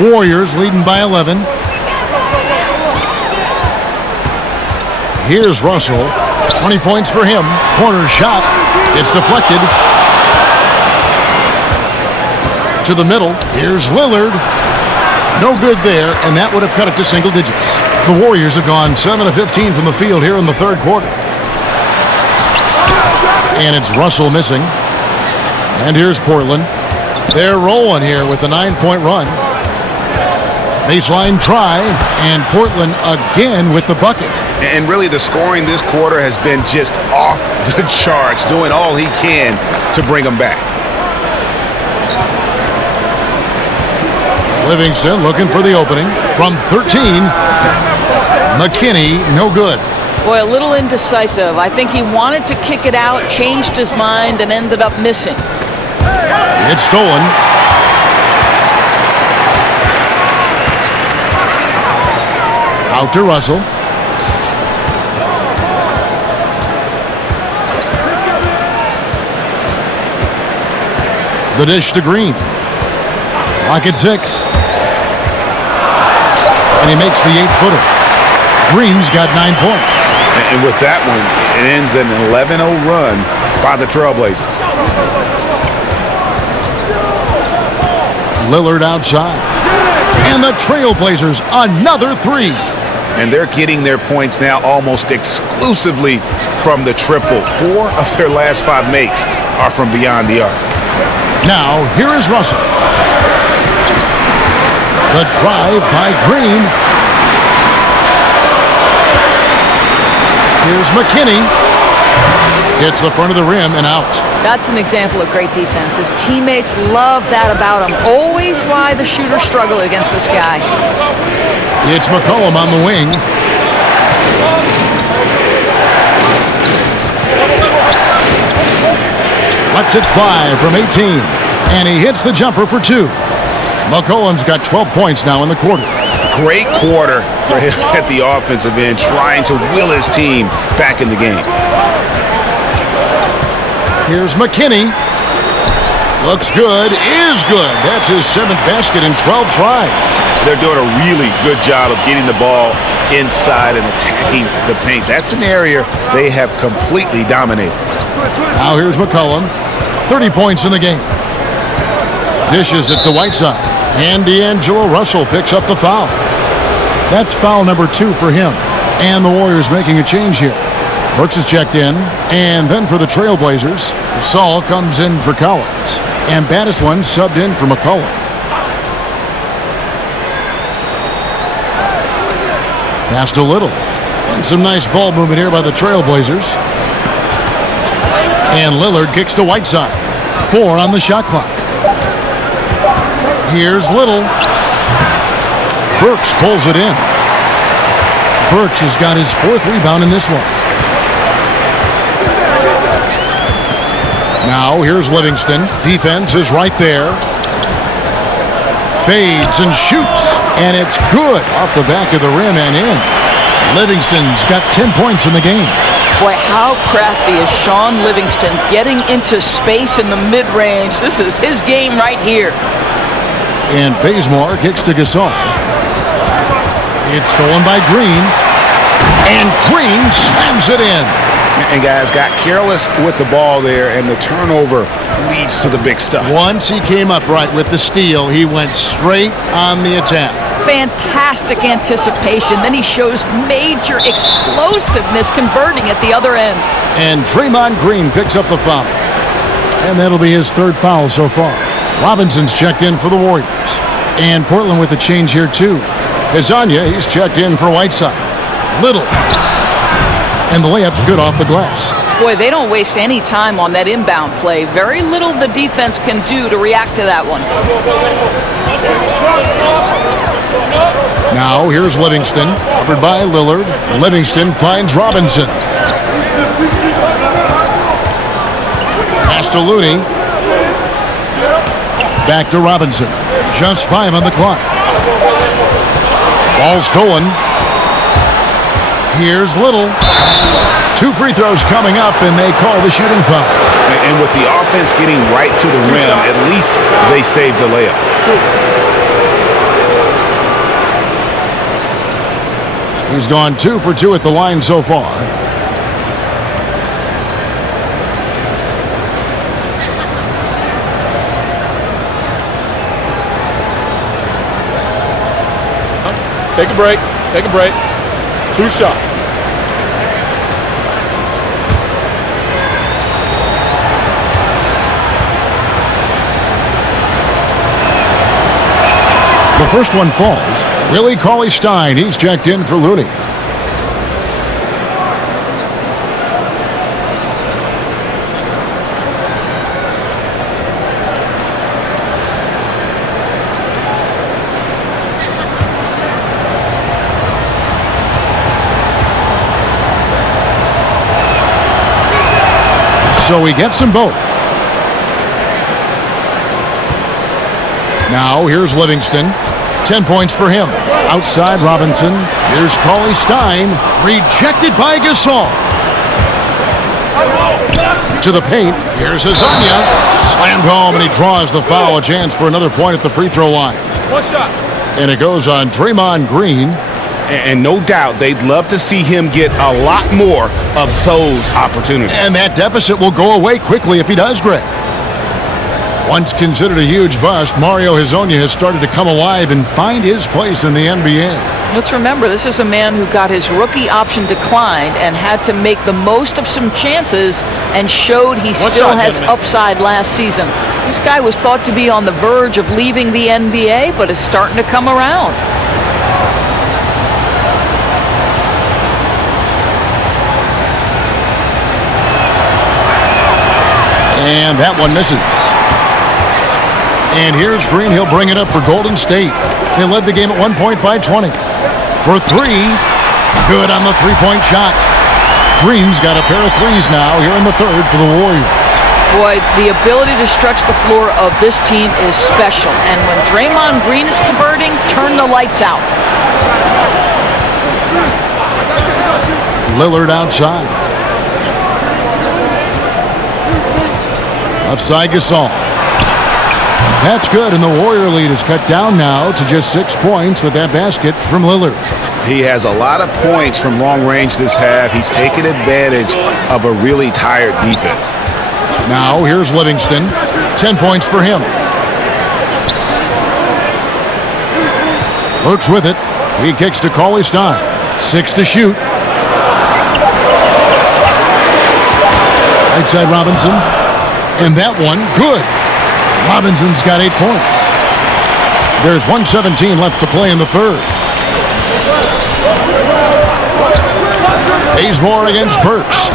Warriors leading by 11. Here's Russell. 20 points for him. Corner shot. It's deflected. To the middle. Here's Lillard. No good there, and that would have cut it to single digits. The Warriors have gone 7 of 15 from the field here in the third quarter. And it's Russell missing. And here's Portland. They're rolling here with a 9-point run. Baseline try, and Portland again with the bucket. And really the scoring this quarter has been just off the charts, doing all he can to bring them back. Livingston looking for the opening from 13. McKinney, no good. Boy, a little indecisive. I think he wanted to kick it out, changed his mind, and ended up missing. It's stolen. Out to Russell. The dish to Green. Clock at 6. And he makes the 8-footer. Green's got 9 points. And with that one, it ends an 11-0 run by the Trailblazers. Lillard outside. And the Trailblazers, another 3. And they're getting their points now almost exclusively from the triple. 4 of their last 5 makes are from beyond the arc. Now, here is Russell. The drive by Green. Here's McKinney. Hits the front of the rim and out. That's an example of great defense. His teammates love that about him. Always why the shooters struggle against this guy. It's McCollum on the wing. Lets it fly from 18. And he hits the jumper for 2. McCollum's got 12 points now in the quarter. Great quarter for him at the offensive end, trying to will his team back in the game. Here's McKinney. Looks good, is good. That's his 7th basket in 12 tries. They're doing a really good job of getting the ball inside and attacking the paint. That's an area they have completely dominated. Now here's McCollum. 30 points in the game. Dishes it to Whiteside. And D'Angelo Russell picks up the foul. That's foul number 2 for him. And the Warriors making a change here. Brooks is checked in. And then for the Trailblazers, Saul comes in for Collins. And Battiswan subbed in for McCollum. Pass to Little. And some nice ball movement here by the Trailblazers. And Lillard kicks to Whiteside. 4 on the shot clock. Here's Little. Burks pulls it in. Burks has got his 4th rebound in this one. Now here's Livingston. Defense is right there. Fades and shoots. And it's good off the back of the rim and in. Livingston's got 10 points in the game. Boy, how crafty is Sean Livingston getting into space in the mid-range. This is his game right here. And Bazemore kicks to Gasol. It's stolen by Green. And Green slams it in. And guys got careless with the ball there, and the turnover leads to the big stuff. Once he came up right with the steal, he went straight on the attack. Fantastic anticipation. Then he shows major explosiveness converting at the other end. And Draymond Green picks up the foul. And that'll be his 3rd foul so far. Robinson's checked in for the Warriors. And Portland with a change here too. Hezonja, he's checked in for Whiteside. Little. And the layup's good off the glass. Boy, they don't waste any time on that inbound play. Very little the defense can do to react to that one. Now here's Livingston, covered by Lillard. Livingston finds Robinson. Pass to Looney. Back to Robinson. Just 5 on the clock. Ball stolen. Here's Little. 2 free throws coming up, and they call the shooting foul. And with the offense getting right to the rim, at least they saved the layup. He's gone 2 for 2 at the line so far. Take a break. Take a break. 2 shots. The first one falls. Willie Cauley-Stein, he's checked in for Looney. So he gets them both. Now here's Livingston. 10 points for him. Outside Robinson. Here's Cauley-Stein. Rejected by Gasol. To the paint. Here's Hezonja. Slammed home, and he draws the foul. A chance for another point at the free throw line. 1 shot. And it goes on Draymond Green. And no doubt they'd love to see him get a lot more of those opportunities. And that deficit will go away quickly if he does, Greg. Once considered a huge bust, Mario Hezonja has started to come alive and find his place in the NBA. Let's remember, this is a man who got his rookie option declined and had to make the most of some chances and showed he still has upside last season. This guy was thought to be on the verge of leaving the NBA, but is starting to come around. And that one misses. And here's Green. He'll bring it up for Golden State. They led the game at 1 point by 20. For 3. Good on the three-point shot. Green's got a pair of threes now here in the third for the Warriors. Boy, the ability to stretch the floor of this team is special. And when Draymond Green is converting, turn the lights out. Lillard outside. Left side Gasol. That's good, and the Warrior lead is cut down now to just 6 points with that basket from Lillard. He has a lot of points from long range this half. He's taken advantage of a really tired defense. Now here's Livingston. 10 points for him. Works with it. He kicks to Cauley-Stein. 6 to shoot. Right side Robinson. And that one, good. Robinson's got 8 points. There's 1:17 left to play in the third. Bazemore against Burks.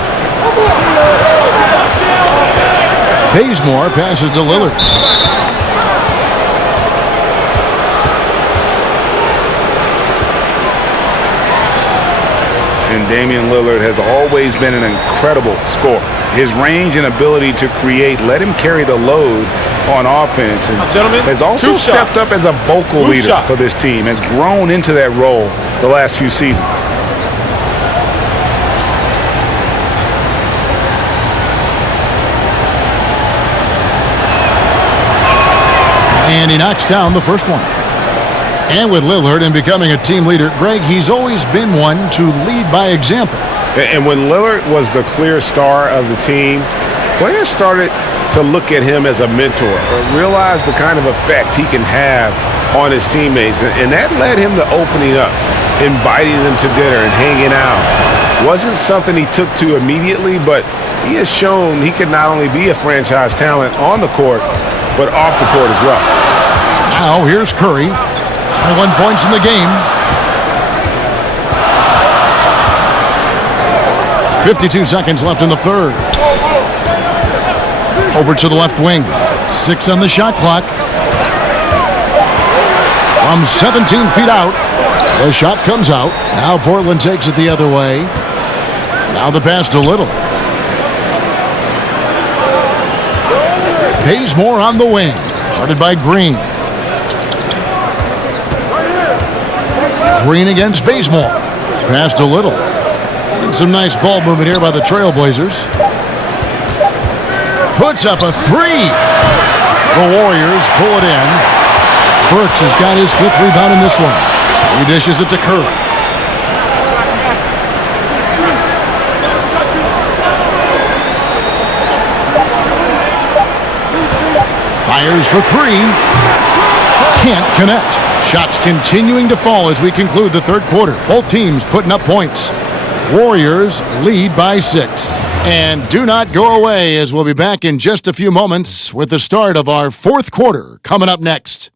Bazemore passes to Lillard. And Damian Lillard has always been an incredible scorer. His range and ability to create let him carry the load on offense, and has also stepped up as a vocal leader for this team, has grown into that role the last few seasons. And he knocks down the first one. And with Lillard and becoming a team leader, Greg, he's always been one to lead by example. And when Lillard was the clear star of the team, players started to look at him as a mentor or realize the kind of effect he can have on his teammates. And that led him to opening up, inviting them to dinner and hanging out. Wasn't something he took to immediately, but he has shown he can not only be a franchise talent on the court, but off the court as well. Now here's Curry. 21 points in the game. 52 seconds left in the third. Over to the left wing. 6 on the shot clock. From 17 feet out. The shot comes out. Now Portland takes it the other way. Now the pass to Little. Bazemore on the wing. Guarded by Green. Green against Bazemore. Pass to Little. And some nice ball movement here by the Trailblazers. Puts up a 3. The Warriors pull it in. Burks has got his 5th rebound in this one. He dishes it to Curry. Fires for three. Can't connect. Shots continuing to fall as we conclude the third quarter. Both teams putting up points. Warriors lead by 6. And do not go away, as we'll be back in just a few moments with the start of our fourth quarter coming up next.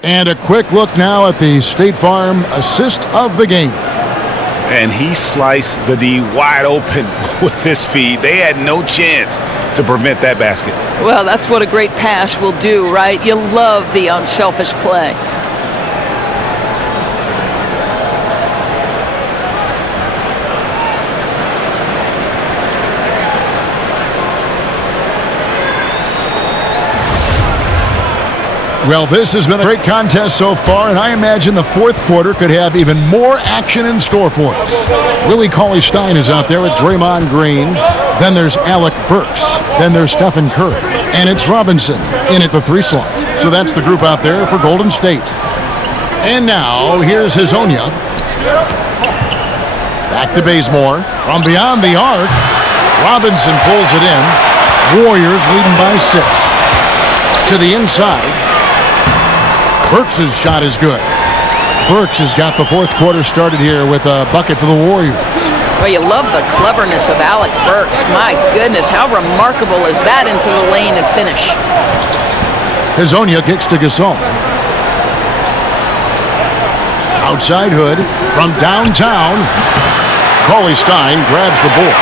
And a quick look now at the State Farm assist of the game. And he sliced the D wide open with his feed. They had no chance to prevent that basket. Well, that's what a great pass will do, right? You love the unselfish play. Well, this has been a great contest so far, and I imagine the fourth quarter could have even more action in store for us. Willie Cauley-Stein is out there with Draymond Green. Then there's Alec Burks. Then there's Stephen Curry. And it's Robinson in at the 3 slot. So that's the group out there for Golden State. And now, here's Hazonia. Back to Bazemore. From beyond the arc, Robinson pulls it in. Warriors leading by 6. To the inside. Burks' shot is good. Burks has got the fourth quarter started here with a bucket for the Warriors. Well, you love the cleverness of Alec Burks. My goodness, how remarkable is that into the lane and finish? Hazonia kicks to Gasol. Outside Hood from downtown. Cauley-Stein grabs the ball.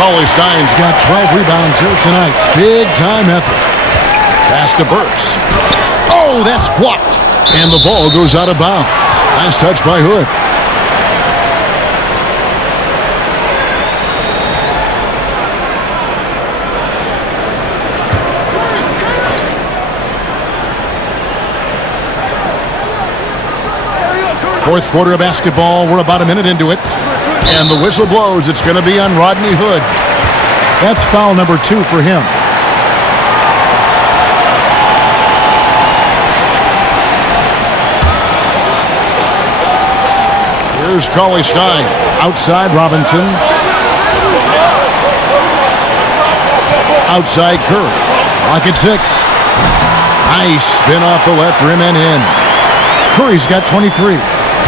Cauley-Stein's got 12 rebounds here tonight. Big time effort. Pass to Burks. Oh, that's blocked. And the ball goes out of bounds. Nice touch by Hood. Fourth quarter of basketball. We're about a minute into it. And the whistle blows. It's going to be on Rodney Hood. That's foul number 2 for him. Here's Cauley-Stein. Outside Robinson. Outside Curry. Clock at 6. Nice spin off the left rim and in. Curry's got 23.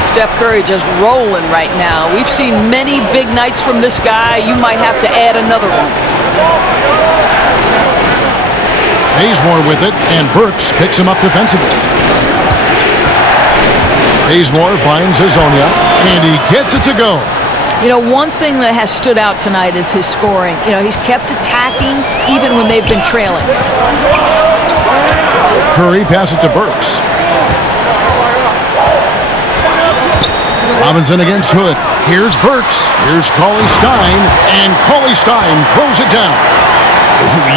Steph Curry just rolling right now. We've seen many big nights from this guy. You might have to add another one. Bazemore with it, and Burks picks him up defensively. Bazemore finds Hazonia, and he gets it to go. You know, one thing that has stood out tonight is his scoring. You know, he's kept attacking even when they've been trailing. Curry passes to Burks. Robinson against Hood. Here's Burks. Here's Cauley-Stein, and Cauley-Stein throws it down.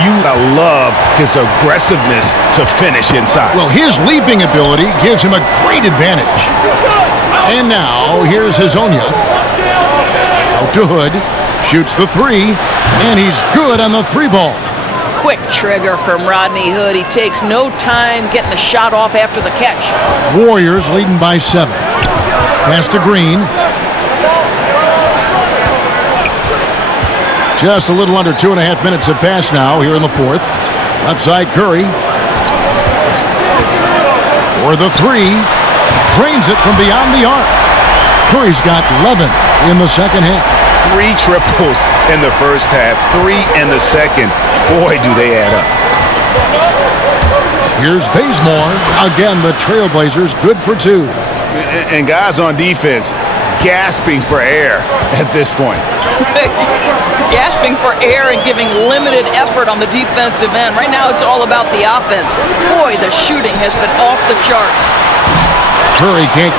You love his aggressiveness to finish inside. Well, his leaping ability gives him a great advantage. And now, here's Hazonia. Out to Hood. Shoots the 3, and he's good on the 3 ball. Quick trigger from Rodney Hood. He takes no time getting the shot off after the catch. Warriors leading by 7. Pass to Green. Just a little under 2.5 minutes have passed now here in the fourth. Left side Curry. For the 3. Drains it from beyond the arc. Curry's got 11 in the second half. 3 triples in the first half, 3 in the second. Boy, do they add up. Here's Bazemore. Again, the Trailblazers good for 2. And guys on defense gasping for air at this point. Gasping for air and giving limited effort on the defensive end. Right now it's all about the offense. Boy, the shooting has been off the charts. Curry can't.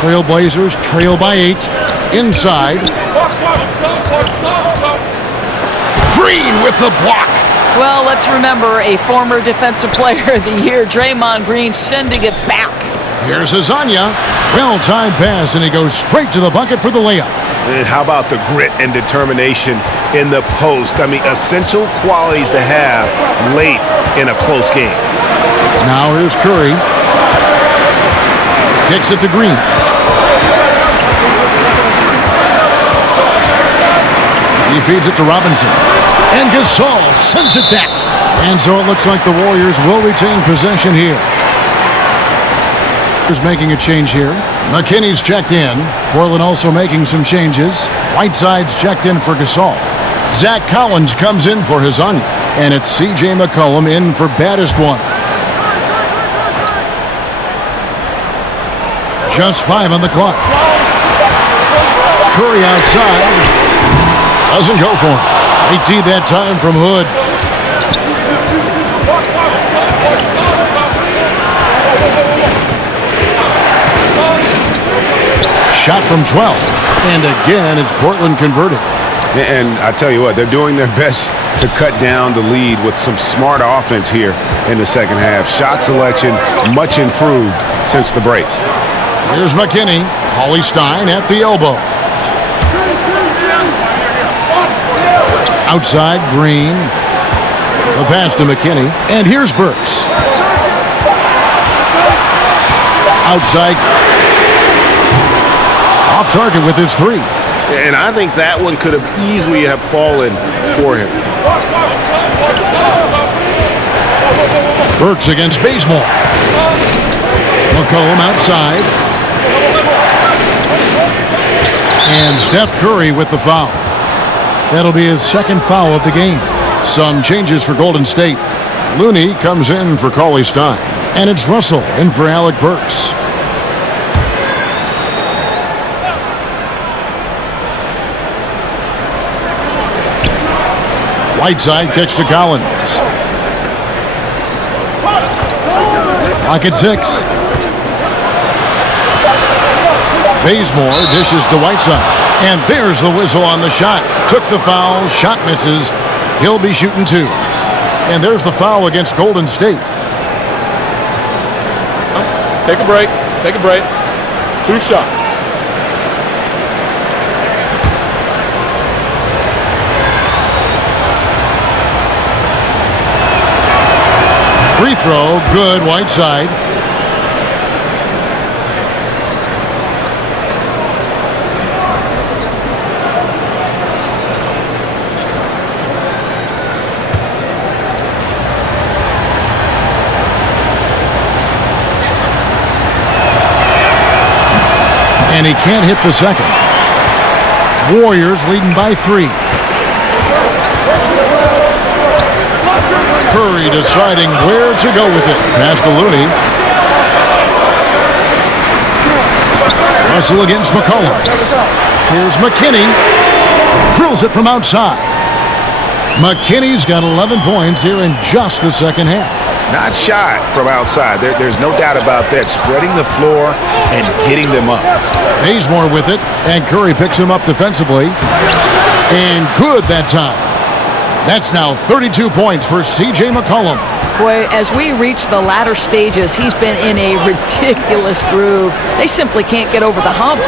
Trailblazers trail by 8. Inside. Green with the block. Well, let's remember a former defensive player of the year, Draymond Green, sending it back. Here's Azania. Well-timed pass, and he goes straight to the bucket for the layup. And how about the grit and determination in the post? I mean, essential qualities to have late in a close game. Now here's Curry. Kicks it to Green. He feeds it to Robinson. And Gasol sends it back. And so it looks like the Warriors will retain possession here. Making a change here. McKinney's checked in. Portland also making some changes. Whiteside's checked in for Gasol. Zach Collins comes in for Hazanya. And it's C.J. McCollum in for baddest one. Just 5 on the clock. Curry outside. Doesn't go for him. 18 that time from Hood. Shot from 12. And again, it's Portland converted. And I tell you what, they're doing their best to cut down the lead with some smart offense here in the second half. Shot selection much improved since the break. Here's McKinney. Holly Stein at the elbow. Outside, Green. The pass to McKinney. And here's Burks. Outside. Off target with his 3. And I think that one could have easily have fallen for him. Burks against Bazemore. McCollum outside. And Steph Curry with the foul. That'll be his second foul of the game. Some changes for Golden State. Looney comes in for Cauley Stein. And it's Russell in for Alec Burks. Whiteside kicks to Collins. Clock at 6. Bazemore dishes to Whiteside. And there's the whistle on the shot. Took the foul. Shot misses. He'll be shooting 2. And there's the foul against Golden State. Take a break. Take a break. 2 shots. Free throw, good, Whiteside. And he can't hit the second. Warriors leading by 3. Curry deciding where to go with it. Pass to Looney. Russell against McCollum. Here's McKinney. Drills it from outside. McKinney's got 11 points here in just the second half. Not shot from outside. There's no doubt about that. Spreading the floor and getting them up. Bazemore with it. And Curry picks him up defensively. And good that time. That's now 32 points for C.J. McCollum. Boy, as we reach the latter stages, he's been in a ridiculous groove. They simply can't get over the hump.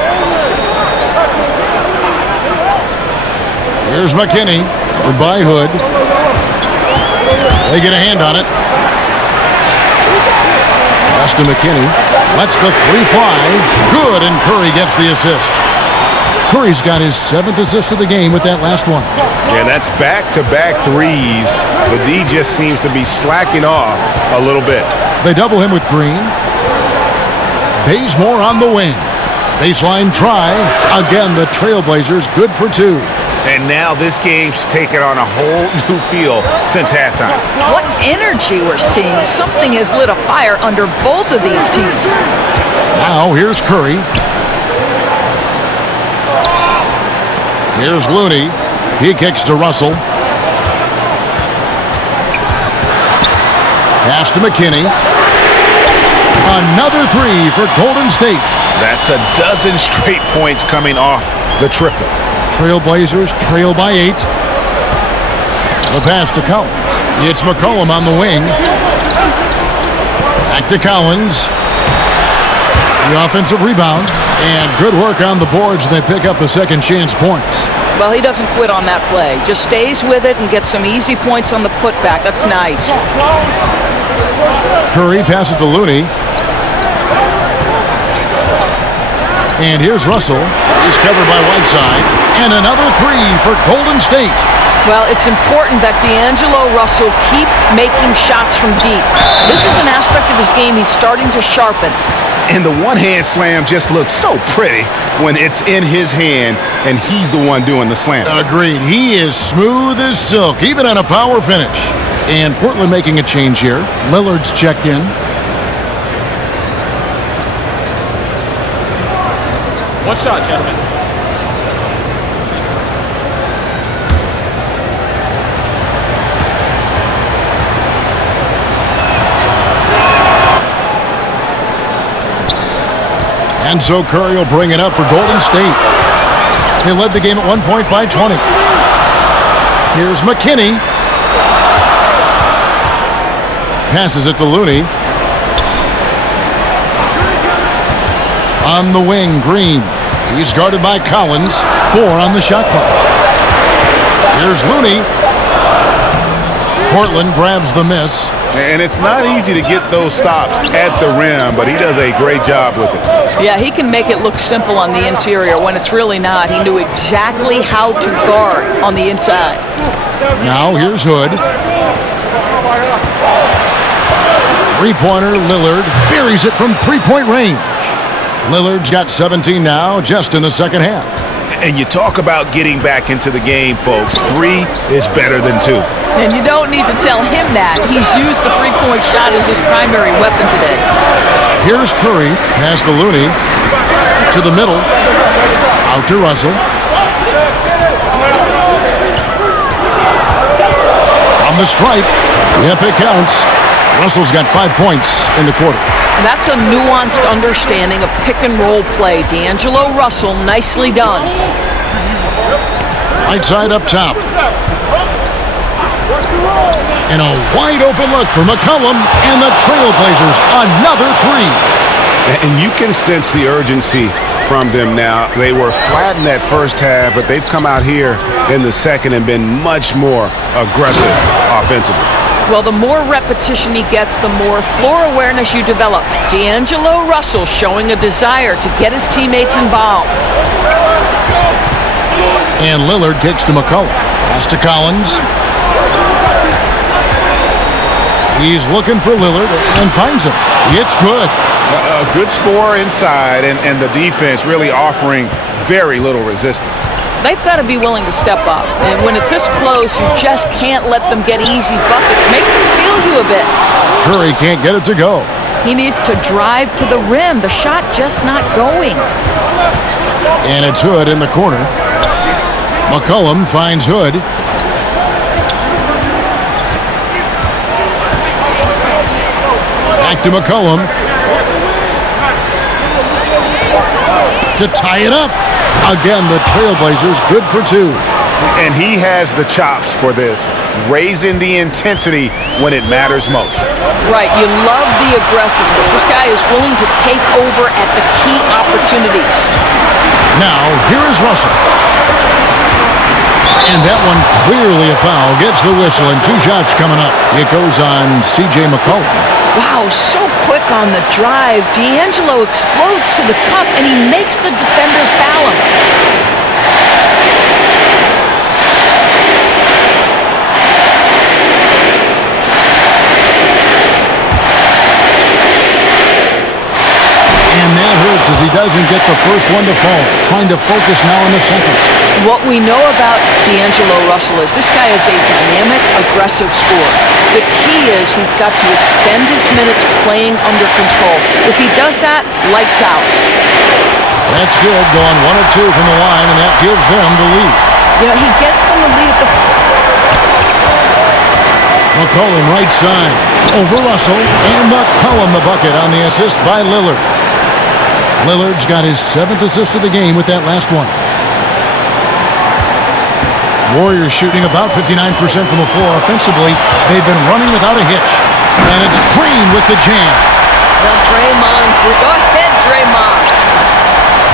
Here's McKinney. Covered by Hood. They get a hand on it. Pass to McKinney. Lets the 3 fly. Good, and Curry gets the assist. Curry's got his 7th assist of the game with that last one. Yeah, that's back-to-back threes, but he just seems to be slacking off a little bit. They double him with Green. Bazemore on the wing. Baseline try. Again, the Trailblazers good for 2. And now this game's taken on a whole new feel since halftime. What energy we're seeing. Something has lit a fire under both of these teams. Now here's Curry. Here's Looney. He kicks to Russell. Pass to McKinney. Another 3 for Golden State. That's a dozen straight points coming off the triple. Trailblazers trail by 8. The pass to Collins. It's McCollum on the wing. Back to Collins. The offensive rebound, and good work on the boards. They pick up the second chance points. Well, he doesn't quit on that play. Just stays with it and gets some easy points on the putback. That's nice. Curry passes to Looney. And here's Russell. He's covered by Whiteside. And another three for Golden State. Well, it's important that D'Angelo Russell keep making shots from deep. This is an aspect of his game he's starting to sharpen. And the one-hand slam just looks so pretty when it's in his hand and he's the one doing the slam. Agreed. He is smooth as silk, even on a power finish. And Portland making a change here. Lillard's checked in. One shot, gentlemen. And so Curry will bring it up for Golden State. They led the game at 1 point by 20. Here's McKinney. Passes it to Looney. On the wing, Green. He's guarded by Collins. 4 on the shot clock. Here's Looney. Portland grabs the miss. And it's not easy to get those stops at the rim, but he does a great job with it. Yeah, he can make it look simple on the interior when it's really not. He knew exactly how to guard on the inside. Now here's Hood. Three-pointer, Lillard buries it from three-point range. Lillard's got 17 now, just in the second half. And you talk about getting back into the game, folks. 3 is better than 2. And you don't need to tell him that. He's used the three-point shot as his primary weapon today. Here's Curry, pass to Looney, to the middle, out to Russell. From the stripe, yep, it counts. Russell's got 5 points in the quarter. That's a nuanced understanding of pick-and-roll play. D'Angelo Russell, nicely done. Right side up top. And a wide-open look for McCollum, and the Trailblazers, another 3. And you can sense the urgency from them now. They were flat in that first half, but they've come out here in the second and been much more aggressive offensively. Well, the more repetition he gets, the more floor awareness you develop. D'Angelo Russell showing a desire to get his teammates involved. And Lillard kicks to McCollum. Pass to Collins. He's looking for Lillard and finds him. It's good. A good score inside, and the defense really offering very little resistance. They've got to be willing to step up. And when it's this close, you just can't let them get easy buckets. Make them feel you a bit. Curry can't get it to go. He needs to drive to the rim. The shot just not going. And it's Hood in the corner. McCollum finds Hood. Back to McCollum. To tie it up. Again, the Trailblazers good for 2. And he has the chops for this, raising the intensity when it matters most. Right, you love the aggressiveness. This guy is willing to take over at the key opportunities. Now, here is Russell. And that one clearly a foul. Gets the whistle, and 2 shots coming up. It goes on C.J. McCollum. Wow, so quick on the drive. D'Angelo explodes to the cup, and he makes the defender foul him. And that hurts as he doesn't get the first one to fall. Trying to focus now on the second. What we know about D'Angelo Russell is this guy is a dynamic, aggressive scorer. The key is he's got to extend his minutes playing under control. If he does that, lights out. That's good, going 1 of 2 from the line, and that gives them the lead. You know, he gets them the lead at the... McCollum right side, over Russell, and McCollum the bucket on the assist by Lillard. Lillard's got his 7th assist of the game with that last one. Warriors shooting about 59% from the floor offensively. They've been running without a hitch. And it's Green with the jam. Well, Draymond, go ahead, Draymond.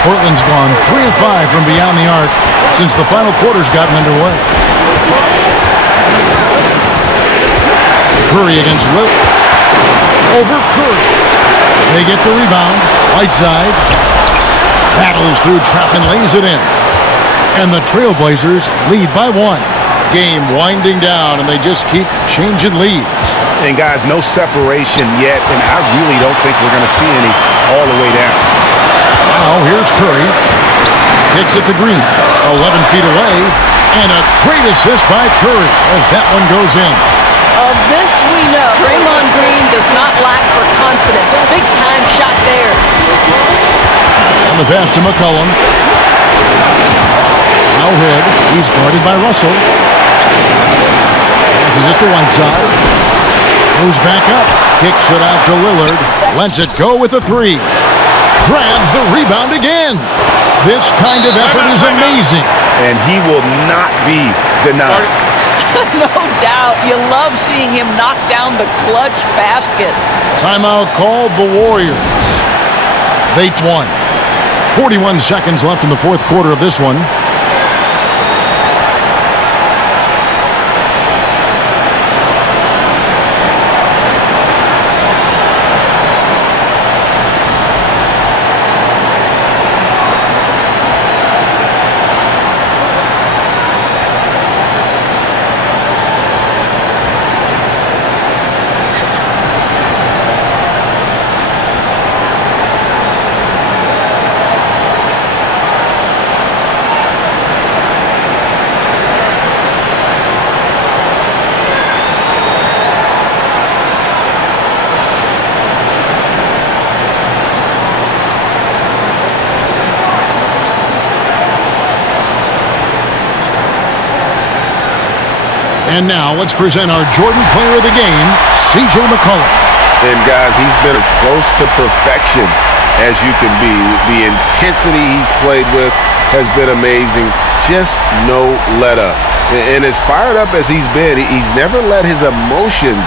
Portland's gone 3 of 5 from beyond the arc since the final quarter's gotten underway. Curry against Lillard. Over Curry. They get the rebound. Right side. Battles through traffic and lays it in. And the Trailblazers lead by 1. Game winding down, and they just keep changing leads. And guys, no separation yet, and I really don't think we're going to see any all the way down. Now here's Curry. Kicks it to Green. 11 feet away. And a great assist by Curry as that one goes in. Of this we know. Draymond Green does not lack for confidence. Big time shot there. On the pass to McCollum. Now Hood. He's guarded by Russell. Passes it to Whiteside. Moves back up. Kicks it out to Lillard. Lets it go with a 3. Grabs the rebound again. This kind of effort is amazing. And he will not be denied. No doubt. You love seeing him knock down the clutch basket. Timeout called the Warriors. They won. 41 seconds left in the fourth quarter of this one. And now let's present our Jordan Player of the Game, C.J. McCollum. And guys, he's been as close to perfection as you can be. The intensity he's played with has been amazing. Just no let up. And as fired up as he's been, he's never let his emotions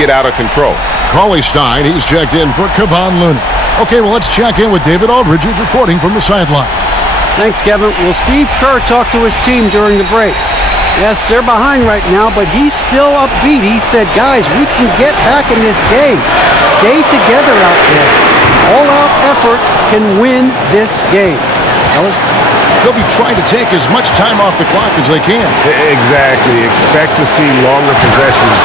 get out of control. Cauley Stein, he's checked in for Kevon Looney. Okay, well, let's check in with David Aldridge, who's reporting from the sidelines. Thanks, Kevin. Well, Steve Kerr talked to his team during the break. Yes, they're behind right now, but he's still upbeat. He said, guys, we can get back in this game. Stay together out there. All-out effort can win this game. Fellas? They'll be trying to take as much time off the clock as they can. Exactly. Expect to see longer possessions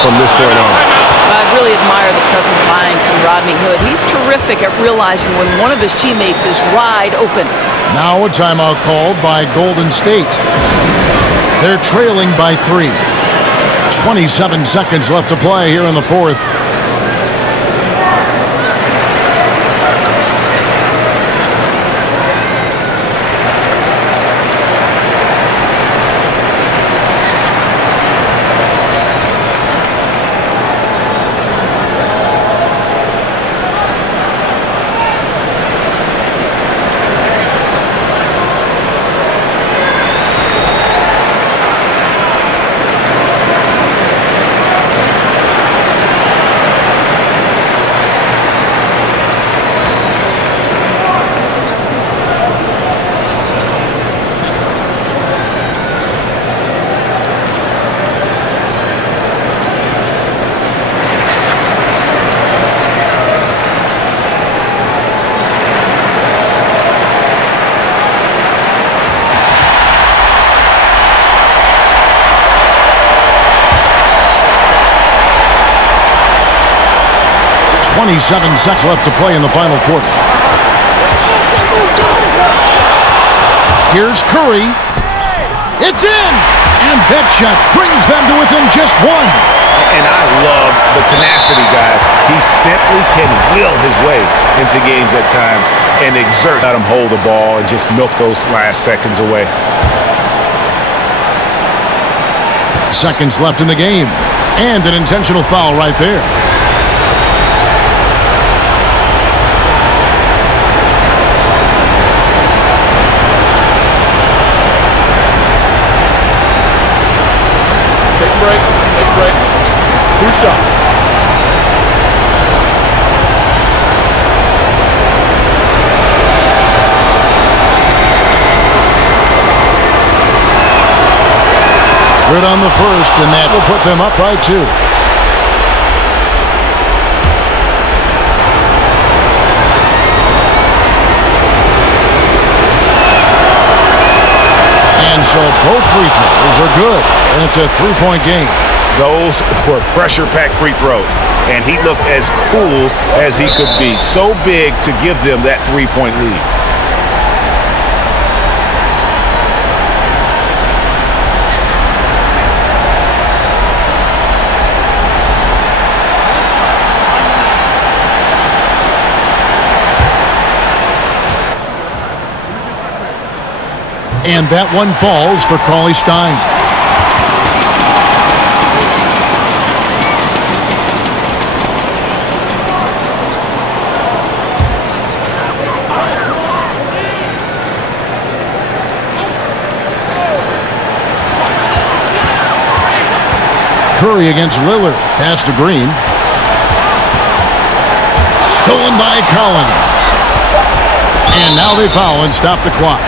from this point on. I really admire the present mind from Rodney Hood. He's terrific at realizing when one of his teammates is wide open. Now a timeout called by Golden State. They're trailing by 3. 27 seconds left to play here in the fourth. .27 seconds left to play in the final quarter. Here's Curry. It's in! And that shot brings them to within just 1. And I love the tenacity, guys. He simply can will his way into games at times and exert. Let him hold the ball and just milk those last seconds away. Seconds left in the game. And an intentional foul right there. Take a break. Take a break. 2 shots. Good on the first, and that will put them up by 2. And so both free throws are good, and it's a 3-point game. Those were pressure-packed free throws, and he looked as cool as he could be. So big to give them that 3-point lead. And that one falls for Cauley Stein. Curry against Lillard. Pass to Green. Stolen by Collins. And now they foul and stop the clock.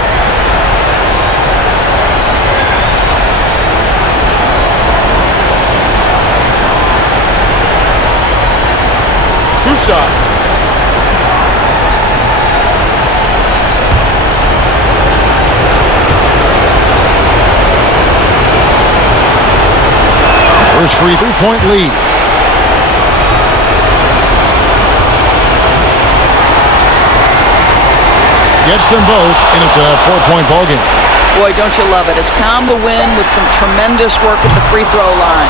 Shots. First free 3-point lead. Gets them both, and it's a 4-point ballgame. Boy, don't you love it. Has calmed the win with some tremendous work at the free throw line.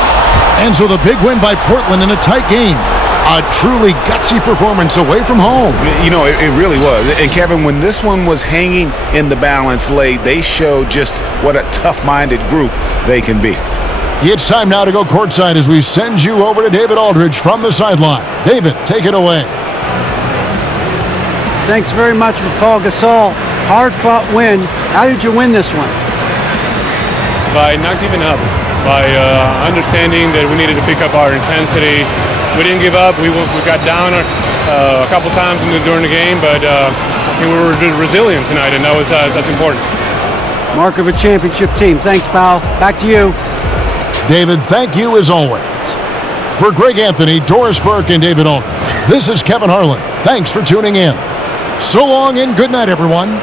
And so the big win by Portland in a tight game. A truly gutsy performance away from home. You know, it really was. And Kevin, when this one was hanging in the balance late, they showed just what a tough-minded group they can be. It's time now to go courtside as we send you over to David Aldridge from the sideline. David, take it away. Thanks very much for Paul Gasol. Hard-fought win. How did you win this one? By not giving up, by understanding that we needed to pick up our intensity. We didn't give up. We got down a couple times during the game, but I think we were resilient tonight, and that's important. Mark of a championship team. Thanks, pal. Back to you. David, thank you as always. For Greg Anthony, Doris Burke, and David Aldridge, this is Kevin Harlan. Thanks for tuning in. So long and good night, everyone.